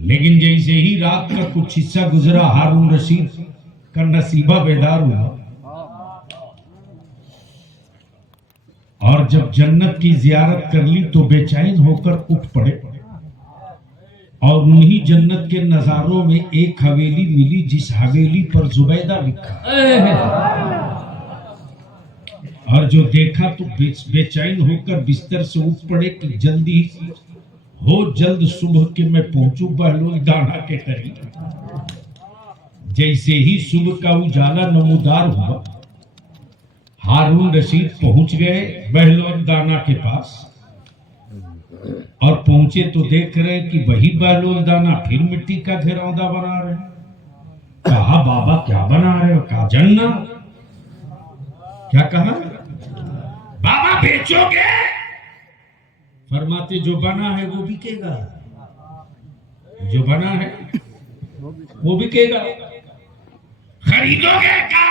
लेकिन जैसे ही रात का कुछ हिस्सा गुजरा, हारून रशीद का नसीबा बेदार हुआ और जब जन्नत की जियारत कर ली तो बेचैन होकर उठ पड़े और उन्हीं जन्नत के नजारों में एक हवेली मिली जिस हवेली पर जुबैदा लिखा। और जो देखा तो बेचैन होकर बिस्तर से उठ पड़े कि जल्दी हो, जल्द सुबह के मैं पहुंचू बहलोल दाना के करीब। जैसे ही सुबह का उजाला नमूदार हुआ, हारून रशीद पहुंच गए बहलोल दाना के पास और पहुंचे तो देख रहे कि वही बहलोल दाना फिर मिट्टी का घिरौंदा बना रहे। कहा बाबा क्या बना रहे हो? कहा जन्नत। क्या कहा? बाबा बेचोगे? फरमाते जो बना है वो बिकेगा, जो बना है वो बिकेगा, खरीदोगे? कहा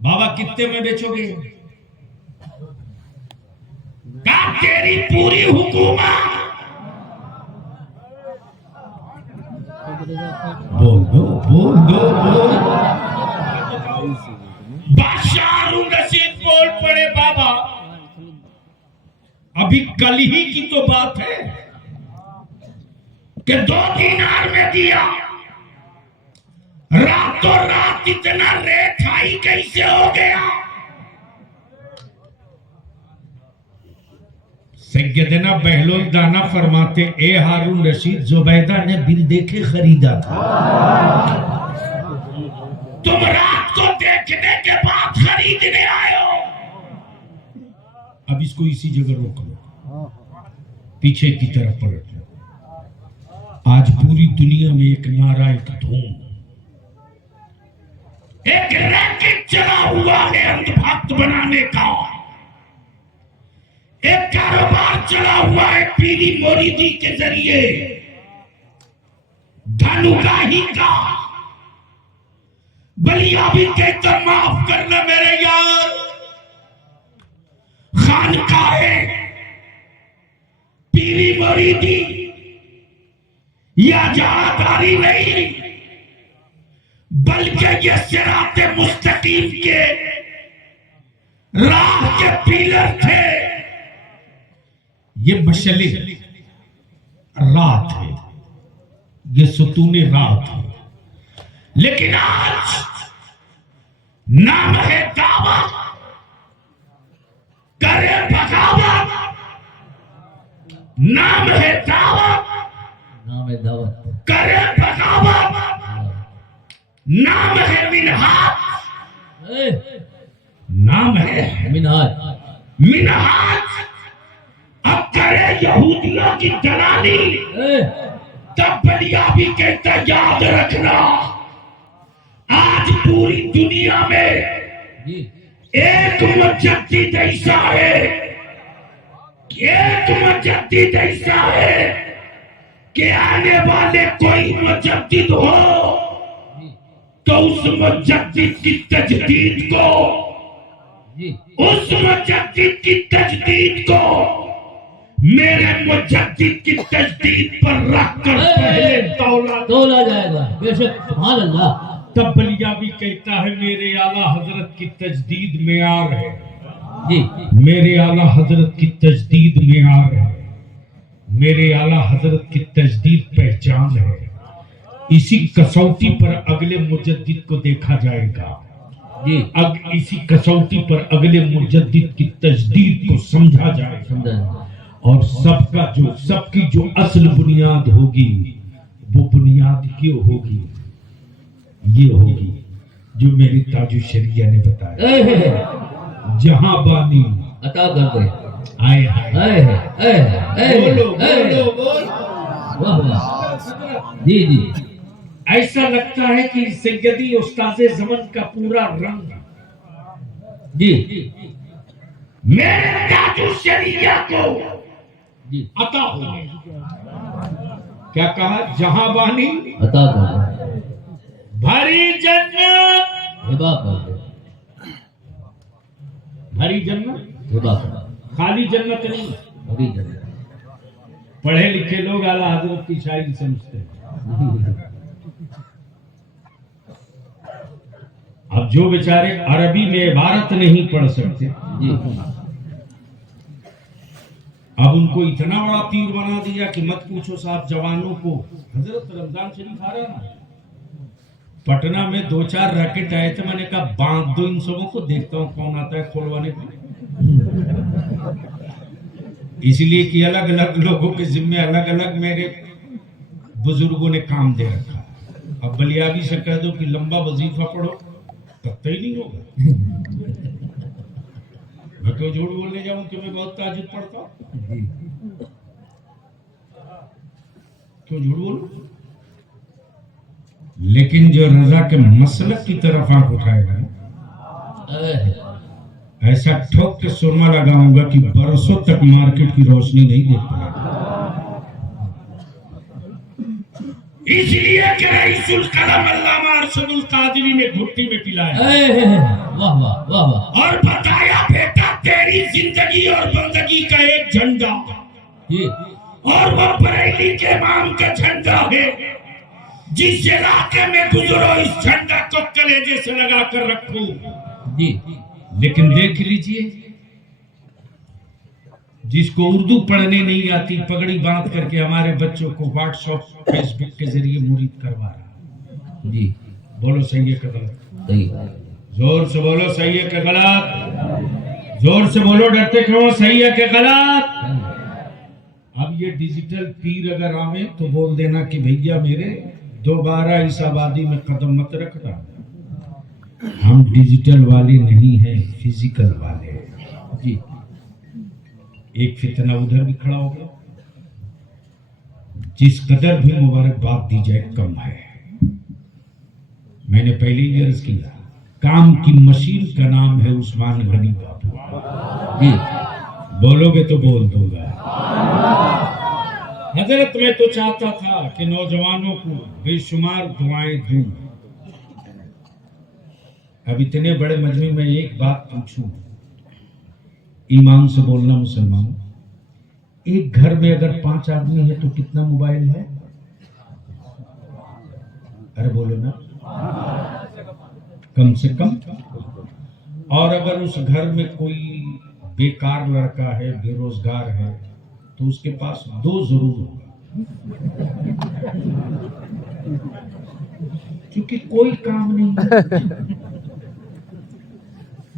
बाबा कितने में बेचोगे? कहा तेरी पूरी हुकूमत। बोल दो, बोल दो, बोल। बादशाह हारून रशीद बोल पड़े बाबा अभी कल ही की तो बात है कि 2 दीनार में दिया, रातों रात इतना रेट हाई कैसे हो गया? सैयदना बहलोल दाना फरमाते, ए हारून रशीद, जुबैदा ने बिन देखे खरीदा था, तुम रात को देखने के बाद खरीदने आए हो। अब इसको इसी जगह रोक लो, पीछे की तरफ पलट लो। आज पूरी दुनिया में एक नारा, एक धूम, एक रैकेट चला हुआ है अंधभक्त बनाने का, एक कारोबार चला हुआ है पीली मोरीदी के जरिए धनुगाही का। बलिया भी कहता माफ करना मेरे यार, खानकाहे पीली मोरीदी या जहादारी नहीं, बल्कि ये सिराते मुस्तकीम के राह के पिलर थे, ये मशले रात है, ये सुतूने रात है। लेकिन आज नाम है दावत, करे बगावत, नाम है दावत, नाम है दावत, करे बगावत, नाम है मिन्हाज, नाम है मिन्हाज, मिनहाज अब करे यहूदियों की दलाली, तब बलिया भी कहता याद रखना आज पूरी दुनिया में जी एक मुजद्दिद ऐसा है, एक मुजद्दिद ऐसा है कि आने वाले कोई मुजद्दिद हो तो उस मुजद्दिद की तजदीद को, जी उस मुजद्दिद की तजदीद को मेरे मुजद्दिद की तजदीद पर रखकर पहले तोला जाएगा बेशक। सुभान अल्लाह। तब बलियावी कहता है मेरे आला हजरत की तजदीद मेयार है, जी मेरे आला हजरत की तजदीद मेयार है, मेरे आला हजरत की तजदीद पहचान है। इसी कसौटी पर अगले मुजद्दिद को देखा जाएगा, जी अब इसी कसौटी पर अगले मुजद्दिद की तजदीद को समझा जाएगा। समझा। और सबकी जो असल बुनियाद होगी वो बुनियाद क्यों होगी, ये होगी जो मेरी ताजु शरिया ने बताया। जहां बानी अता कर दे। आए आए बोलो बोलो बोलो। वाह वाह। जी जी ऐसा लगता है कि सैयदी उस्ताज़े ज़मन का पूरा रंग जी मेरे ताजु शरिया को जी अता हो गया। क्या कहा, जहां बानी अता कर दे, भरी जन्नत, हिबा कर दे, भरी जन्नत, हिबा कर दे, खाली जन्नत नहीं। भरी जन्नत। पढ़े लिखे लोग आला हजरत की शायरी समझते हैं। अब जो बेचारे अरबी में इबारत नहीं पढ़ सकते, जी अब उनको इतना बड़ा तीर बना दिया कि मत पूछो साहब। जवानों को हजरत रमजान शरीफ आ रहा है ना, पटना में 2-4 रैकेट आए थे, मैंने कहा बांध दो इन सबों को, देखता हूं कौन आता है खोलवाने को। इसलिए कि अलग अलग लोगों के जिम्मे अलग अलग मेरे बुजुर्गों ने काम दे रखा। अब बलियावी से कह दो कि लंबा वजीफा पढ़ो, तब तो ही नहीं होगा। मैं क्यों झूठ बोलने जाऊं कि मैं बहुत ताजुद पढ़ता हूं, क्यों झूठ बोलूं। लेकिन जो रजा के मसलक की तरफ आंख उठाएगा ना, ऐसा ठोक के सुरमा लगाऊंगा कि बरसों तक मार्केट की रोशनी नहीं देख पाएगा। इसलिए कि रईसुल कलम अल्लामा अरशदुल कादरी ने घुट्टी में पिलाया वाह वाह वाह वाह। और बताया बेटा तेरी जिंदगी और बंदगी का एक झंडा, जी और वो बरेली के इमाम का झंडा है। जिस इलाके में गुजरो इस झंडा को कलेजे से लगा कर रखो। जी लेकिन देख लीजिए, जिसको उर्दू पढ़ने नहीं आती पगड़ी बांध करके हमारे बच्चों को व्हाट्सएप फेसबुक के जरिए मुरीद करवा रहा। जी बोलो सही है कि गलत? सही। जोर से बोलो सही है कि गलत? जोर से बोलो, डरते क्यों? सही है कि गलत? अब ये डिजिटल पीर अगर आवे तो बोल देना कि भैया मेरे दोबारा इस आबादी में कदम मत रखना। हम डिजिटल वाले नहीं हैं, फिजिकल वाले हैं। जी एक फितना उधर भी खड़ा हो गया। जिस कदर भी मुबारकबाद दी जाए कम है। मैंने पहले ही अर्ज किया, काम की मशीन का नाम है उस्मान गनी बाबू। जी बोलोगे तो बोल दूंगा। हजरत मैं तो चाहता था कि नौजवानों को बेशुमार दुआएं दूं। अब इतने बड़े मजमे में एक बात पूछूं, ईमान से बोलना मुसलमान, एक घर में अगर 5 आदमी है तो कितना मोबाइल है? अरे बोलो ना, कम से कम। और अगर उस घर में कोई बेकार लड़का है, बेरोजगार है, तो उसके पास 2 जरूर होगा, क्योंकि कोई काम नहीं।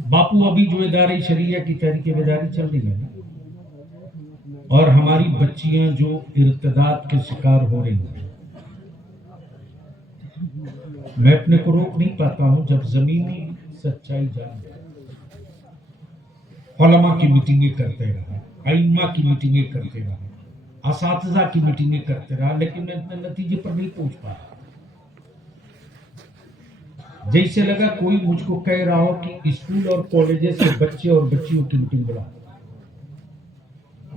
बापू अभी जो इदारे शरिया की तहरीक बेदारी चल रही है ना, और हमारी बच्चियां जो इर्तिदाद के शिकार हो रही हैं, मैं अपने को रोक नहीं पाता हूं जब जमीनी सच्चाई जान जाए। उलमा की मीटिंगें करते रहा, अइम्मा की मीटिंगें करते रहा, असातिज़ा की मीटिंगें करते रहा, लेकिन मैं इतने नतीजे पर नहीं पहुंच पाया। जैसे लगा कोई मुझको कह रहा हो कि स्कूल और कॉलेजेस से बच्चे और बच्चियों की मीटिंग बुला।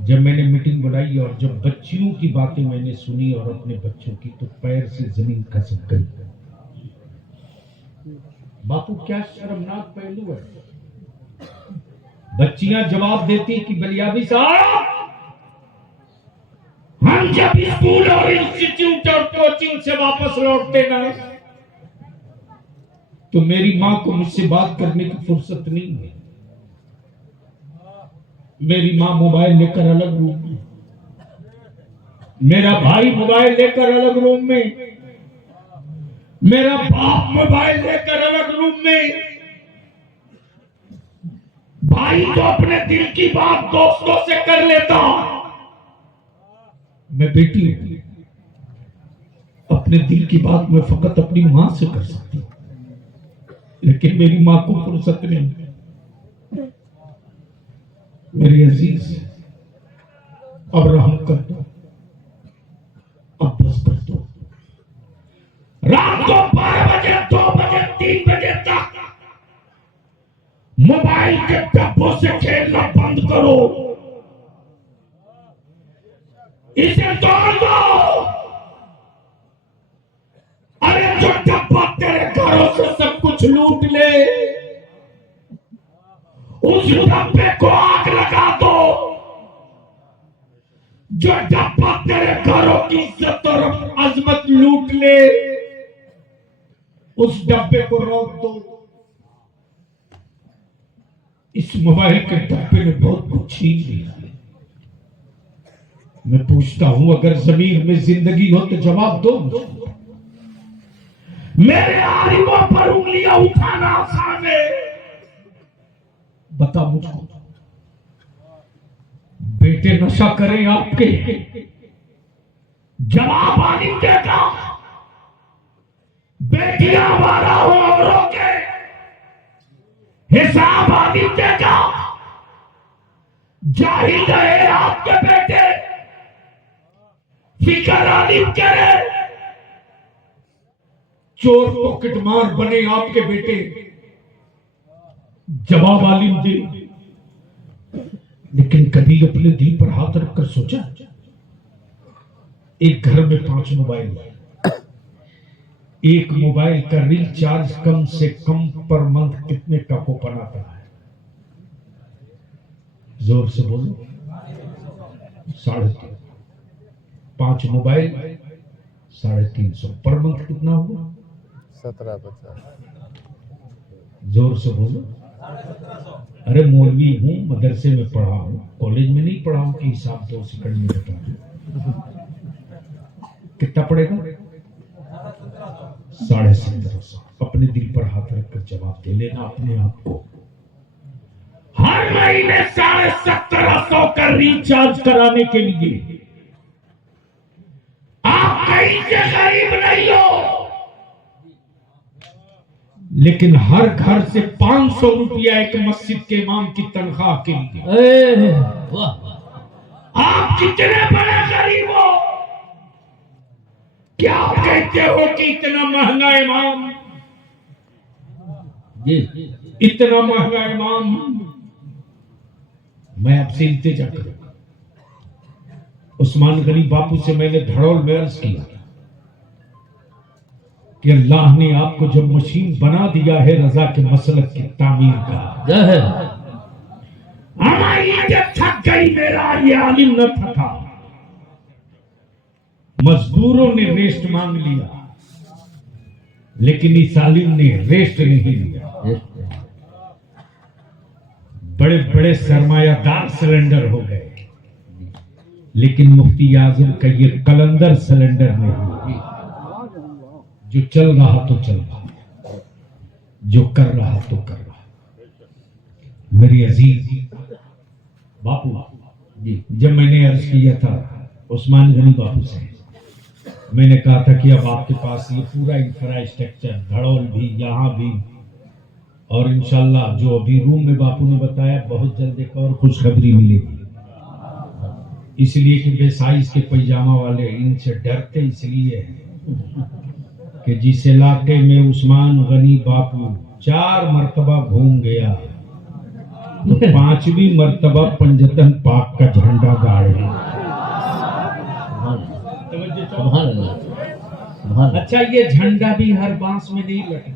जब मैंने मीटिंग बुलाई और जब बच्चियों की बातें मैंने सुनी और अपने बच्चों की, तो पैर से जमीन खसक गई। बापू क्या शर्मनाक पहलू है। बच्चियां जवाब देती कि बलियाबी साहब, हम जब स्कूल और इंस्टीट्यूट और कोचिंग से वापस लौटते ना, तो मेरी मां को मुझसे बात करने की फुर्सत नहीं है। मेरी मां मोबाइल लेकर अलग रूम में, मेरा भाई मोबाइल लेकर अलग रूम में, मेरा बाप मोबाइल लेकर अलग रूम में। भाई तो अपने दिल की बात दोस्तों से कर लेता, मैं बेटी हूं, अपने दिल की बात मैं फकत अपनी मां से कर सकती हूं, लेकिन मेरी मां को फुर्सत नहीं। मेरी अजीज, अब रहम कर दो, अब बस कर दो। रात को 12 बजे 2 बजे 3 बजे तक मोबाइल के डब्बों से खेलना बंद करो, इसे तोड़ दो। अरे जो डब्बा तेरे घरों से सब कुछ लूट ले, उस डब्बे को आग लगा दो। जो डब्बा तेरे घरों की इज्जत और अजमत लूट ले, उस डब्बे को रोक दो। इस मोबाइल के डब्बे ने बहुत कुछ छीन लिया। मैं पूछता हूं, अगर जमीन में जिंदगी हो तो जवाब दो। मेरे आलिमों पर उंगलियां उठाना आसान है। बता मुझको, बेटे नशा करें आपके, जवाब आलिम देगा। बेटियां हमारा हो औरों के, हिसाब आलिम देगा। जाहिल रहे आपके बेटे, फिक्र आलिम करे। चोर पॉकेट मार बने आपके बेटे, जवाब आलिम दे। लेकिन कभी अपने दिल पर हाथ रखकर सोचा, एक घर में 5 मोबाइल है, एक मोबाइल का रिचार्ज कम से कम पर मंथ कितने का कूपन आता है? जोर से बोलो। 3.5। 5 मोबाइल 350 पर मंथ कितना हुआ? 1750। जोर से बोलो। अरे मौलवी हूं, मदरसे में पढ़ा हूं, कॉलेज में नहीं पढ़ा हूं कि हिसाब 2 सेकंड में बता दूं। कितना पड़ेगा? 1750। अपने दिल पर हाथ रखकर जवाब दे लेना अपने आप को। हर महीने 1750 का रिचार्ज कराने के लिए आप कहीं से गरीब नहीं हो, लेकिन हर घर से 500 रुपया एक मस्जिद के इमाम की तनख्वाह के लिए। आप कितने बड़े गरीब हो? क्या कहते हो कि इतना महंगा इमाम, जी इतना महंगा इमाम। मैं आपसे इल्तिजा करूंगा, उस्मान गनी बापू से मैंने धड़ौल में अर्ज किया कि अल्लाह ने आपको जब मशीन बना दिया है रजा के मसलक की तामीर का, जय है। हमारी आदत थक गई, मेरा ये आलिम न थका। मजदूरों ने रेस्ट मांग लिया, लेकिन इस आलिम ने रेस्ट नहीं लिया। बड़े बड़े सरमायादार सिलेंडर हो गए, लेकिन मुफ्ती आजम का ये कलंदर सिलेंडर नहीं। जो चल रहा तो चल रहा, जो कर रहा तो कर रहा। मेरी अजीज बापू जी, जब मैंने अर्ज किया था उस्मान गनी बापू से, मैंने कहा था कि अब आपके पास ये पूरा इंफ्रास्ट्रक्चर, धड़ौल भी, यहां भी और इंशाल्लाह जो अभी रूम में बापू ने बताया बहुत जल्द एक और खुशखबरी मिलेगी। इसलिए कि वे साइज के पैजामा वाले इनसे डरते इसलिए हैं कि जिस इलाके में उस्मान गनी बापू 4 मर्तबा घूम गया तो 5वीं मर्तबा पंजतन पाक का झंडा गाड़े। सुभान अल्लाह, सुभान अल्लाह। अच्छा, ये झंडा भी हर बांस में नहीं लटका।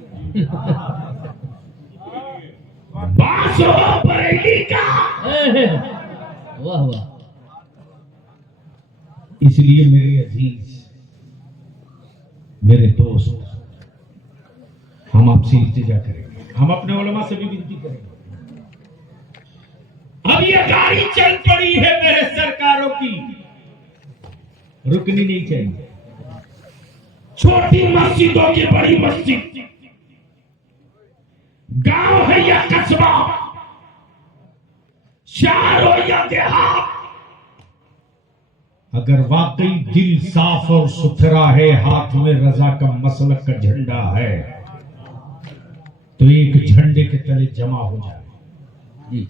बांस हो बरेली का। वाह वाह। इसलिए मेरे अजीज, मेरे दोस्त, हम आपसे इल्तिजा करेंगे, हम अपने उलमा से भी विनती करेंगे। अब ये गाड़ी चल पड़ी है मेरे सरकारों की, रुकनी नहीं चाहिए। छोटी मस्जिद हो की बड़ी मस्जिद, गांव है या कस्बा, शहर हो या देहात, अगर वाकई दिल साफ और सुथरा है, हाथ में रजा का मसलक का झंडा है, तो एक झंडे के तले जमा हो जाए जी।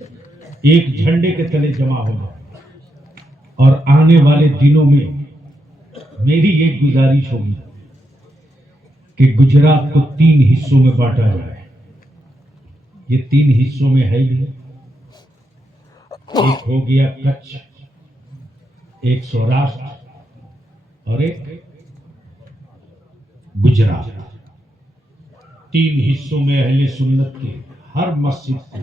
एक झंडे के तले जमा हो जाए। और आने वाले दिनों में मेरी एक गुजारिश होगी कि गुजरात को 3 हिस्सों में बांटा जाए। ये 3 हिस्सों में है ही, एक हो गया कच्छ, एक सौराष्ट्र और एक गुजरात। 3 हिस्सों में अहले सुन्नत के हर मस्जिद को,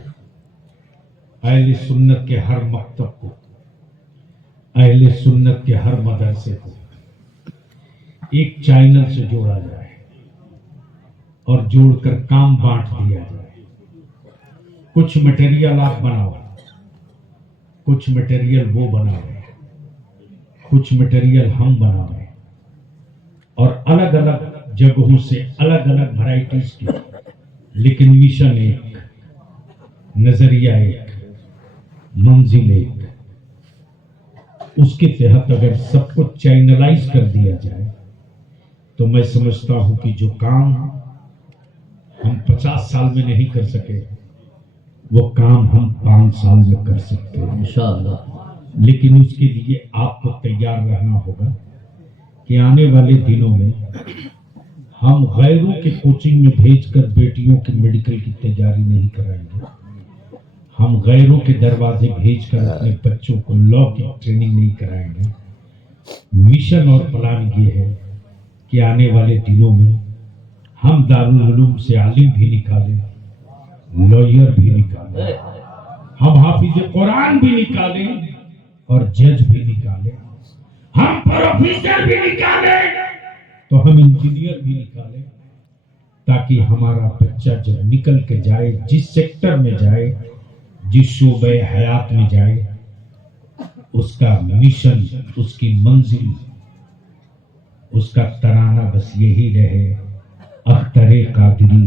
अहले सुन्नत के हर मकतब को, अहले सुन्नत के हर मदरसे को एक चैनल से जोड़ा जाए और जोड़कर काम बांट दिया जाए। कुछ मटेरियल आप बनाओ, कुछ मटेरियल वो बनाओ, कुछ मटेरियल हम बनाए, और अलग अलग जगहों से अलग अलग वैरायटीज की, लेकिन मिशन एक, नजरिया एक, मंजिल एक। उसके तहत अगर सब कुछ चैनलाइज कर दिया जाए तो मैं समझता हूं कि जो काम हम 50 साल में नहीं कर सके वो काम हम 5 साल में कर सकते हैं इंशाअल्लाह। लेकिन उसके लिए आपको तैयार रहना होगा कि आने वाले दिनों में हम गैरों के कोचिंग में भेजकर बेटियों की मेडिकल की तैयारी नहीं कराएंगे। हम गैरों के दरवाजे भेजकर अपने बच्चों को लॉ की ट्रेनिंग नहीं कराएंगे। मिशन और प्लान ये है कि आने वाले दिनों में हम दारुल उलूम से आलिम भी निकालें, लॉयर भी निकालें, हम हाफिज कुरान भी निकालें और जज भी निकालें, हम प्रोफेसर भी निकाले, तो हम इंजीनियर भी निकालें, ताकि हमारा बच्चा जब निकल के जाए, जिस सेक्टर में जाए, जिस शोबे हयात में जाए, उसका मिशन, उसकी मंजिल, उसका तराना बस यही रहे, अख्तरे कादरी।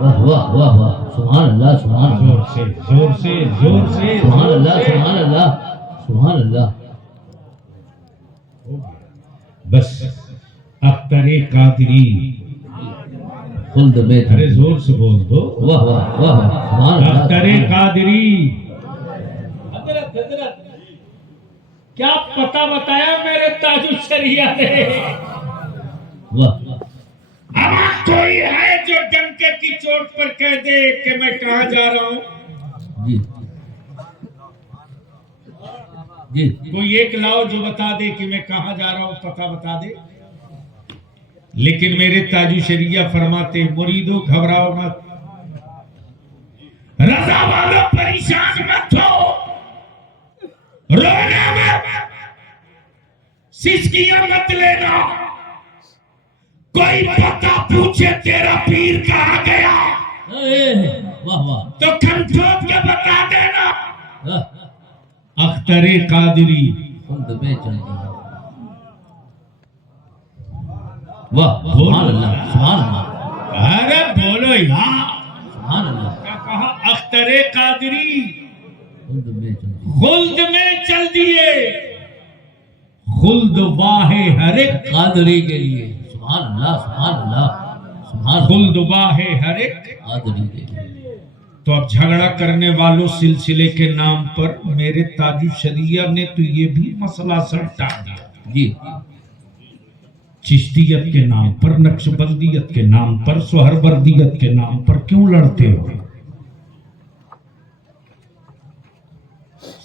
वाह वाह वाह वाह, सुभान अल्लाह, सुभान अल्लाह, जोर से जोर से जोर से सुभान अल्लाह, सुभान अल्लाह, सुभान अल्लाह। बस अख्तरे कादरी। खुल्द में अरे जोर से बोल दो। वाह वाह वाह, सुभान अल्लाह, अख्तरे कादरी। क्या पता बताया मेरे ताजुल शरिया ने। वाह अब कोई है जो डंके की चोट पर कह दे कि मैं कहां जा रहा हूं? जी जी। कोई एक लाओ जो बता दे कि मैं कहां जा रहा हूं, पता बता दे। लेकिन मेरे ताजु शरिया फरमाते, मुरीदो घबराओ मत, रजा वालों परेशान मत हो, रोना मत, सिसकियां मत लेना। कोई पता पूछे तेरा पीर कहाँ गया वाह वाह, तो खंजोत के बता देना। अख्तरे कादरी। खुल्द में चलती है। वाह, सुभान अल्लाह, सुभान अल्लाह, अरे बोलो यार, सुभान अल्लाह। क्या कहा? अख्तरे कादरी खुल्द में चलती है। खुल्द में चल दिए, खुल्द वाहे हर एक, कादरी के लिए सुभान अल्लाह, सुभान अल्लाह, सुभान खुल्द वाहे हर एक। कादरी के लिए तो अब झगड़ा करने वालों सिलसिले के नाम पर मेरे ताजु शरिया ने तो ये भी मसला सल्टा दिया जी चिश्तियत के नाम पर, नक्शबंदियत के नाम पर, सोहरवर्दियत के नाम पर क्यों लड़ते हो?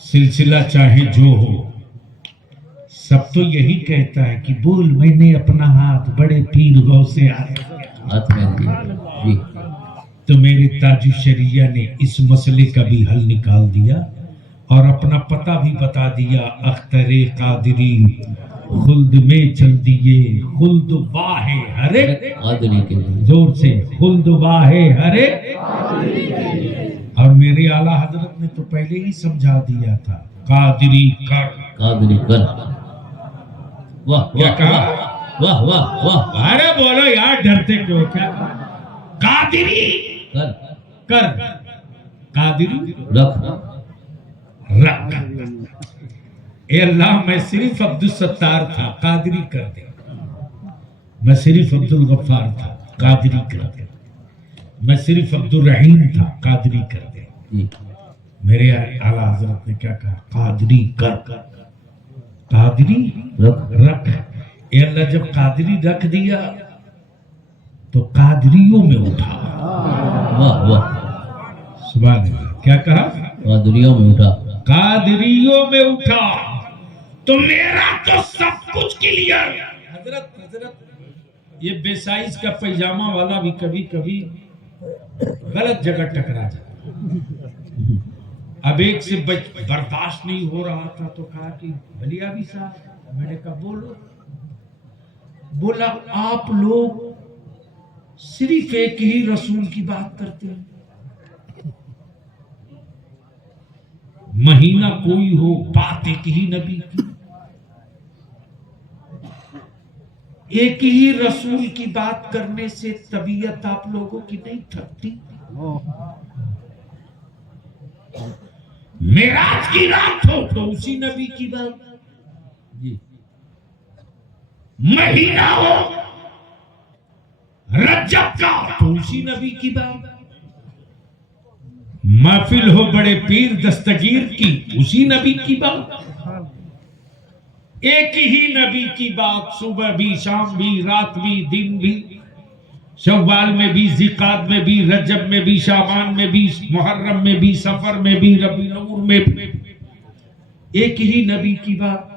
सिलसिला चाहे जो हो, सब तो यही कहता है कि बोल मैंने अपना हाथ बड़े पीर गौ से हाथ में जी तो मेरे ताजु शरिया ने इस मसले का भी हल निकाल दिया और अपना पता भी बता दिया। अख्तरे कादरी खुल्द में चल दिए, खुल्द वाहे हरे कादरी के लिए जोर से, खुल्द वाहे हरे। और मेरे आला हजरत ने तो पहले ही समझा दिया था, कादरी कर, कादरी कर। वाह क्या वाह कहा? वाह वाह वाह अरे बोलो यार, डरते क्यों? क्या कादरी कर कर, कादरी रख रख। ए अल्लाह, मैं सिर्फ अब्दुल सत्तार था, कादरी कर दे। मैं सिर्फ अब्दुल गफ्फार था, कादरी कर दे। मैं सिर्फ अब्दुल रहीम था, कादरी कर दे। जी मेरे आला हजरत ने क्या कहा? कादरी कर, कादरी रख रख। ए अल्लाह, जब कादरी रख दिया तो कादरियों में उठा। वाह वाह सुभान अल्लाह। क्या कहा? कादरियों में उठा, कादरियों में उठा। तो मेरा तो सब कुछ क्लियर। हजरत हजरत, ये बेसाइज का पैजामा वाला भी कभी कभी गलत जगह टकरा जाता। अब एक से बर्दाश्त नहीं हो रहा था तो कहा कि भलिया भी साहब, मैंने कहा बोलो। बोला आप लोग सिर्फ एक ही रसूल की बात करते हैं, महीना कोई हो, बात एक ही नबी की, एक ही रसूल की बात करने से तबीयत आप लोगों की नहीं थकती? मेराज की रात हो तो उसी नबी की बात, जी महीना हो रजब का तो उसी नबी की बात, महफिल हो बड़े पीर दस्तगीर की, उसी नबी की बात। एक ही नबी की बात, सुबह भी, शाम भी, रात भी, दिन भी, शव्वाल में भी, जिकात में भी, रजब में भी, शाबान में भी, मुहर्रम में भी, सफर में भी, रबीउल अव्वल में भी, एक ही नबी की बात।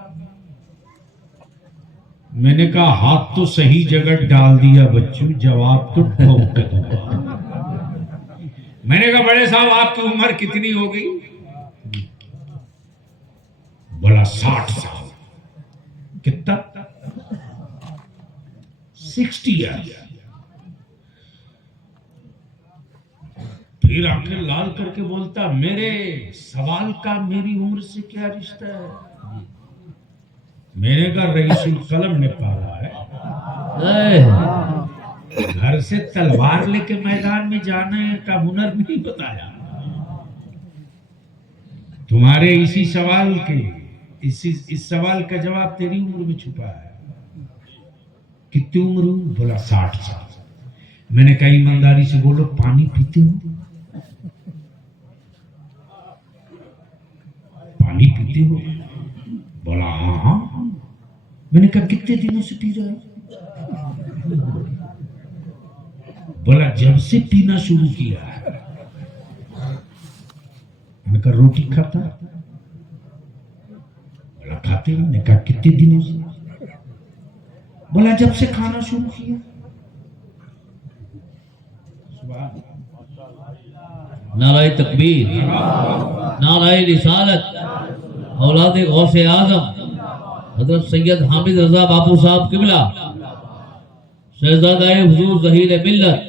मैंने कहा हाथ तो सही जगह डाल दिया बच्चों, जवाब तो ठोक के दो। मैंने कहा बड़े साहब आपकी उम्र कितनी हो गई? बोला 60 साल। कितना? 60 ईयर। फिर आंखें लाल करके बोलता, मेरे सवाल का मेरी उम्र से क्या रिश्ता है? मैंने कहा रईसुल कलम ने पाला है, घर से तलवार लेके मैदान में जाने का हुनर नहीं बताया। तुम्हारे इसी सवाल के इस सवाल का जवाब तेरी उम्र में छुपा है। कितनी उम्र हो? बोला 60 साल। मैंने कहा ईमानदारी से बोलो, पानी पीते हो? पानी पीते हो? बोला हाँ हाँ। मैंने कहा कितने दिनों से पी रहे हो? बोला जब से पीना शुरू किया है। मैंने कहा रोटी खाता? बोला खाते हैं। मैंने कहा कितने दिनों से? बोला जब से खाना शुरू किया। नाराए तकबीर, नाराए रिसालत, औलाद गौसे आजम हजरत सैयद हामिद रजा बापू साहब किबला, शहजादा हुजूर ज़हीर मिल्लत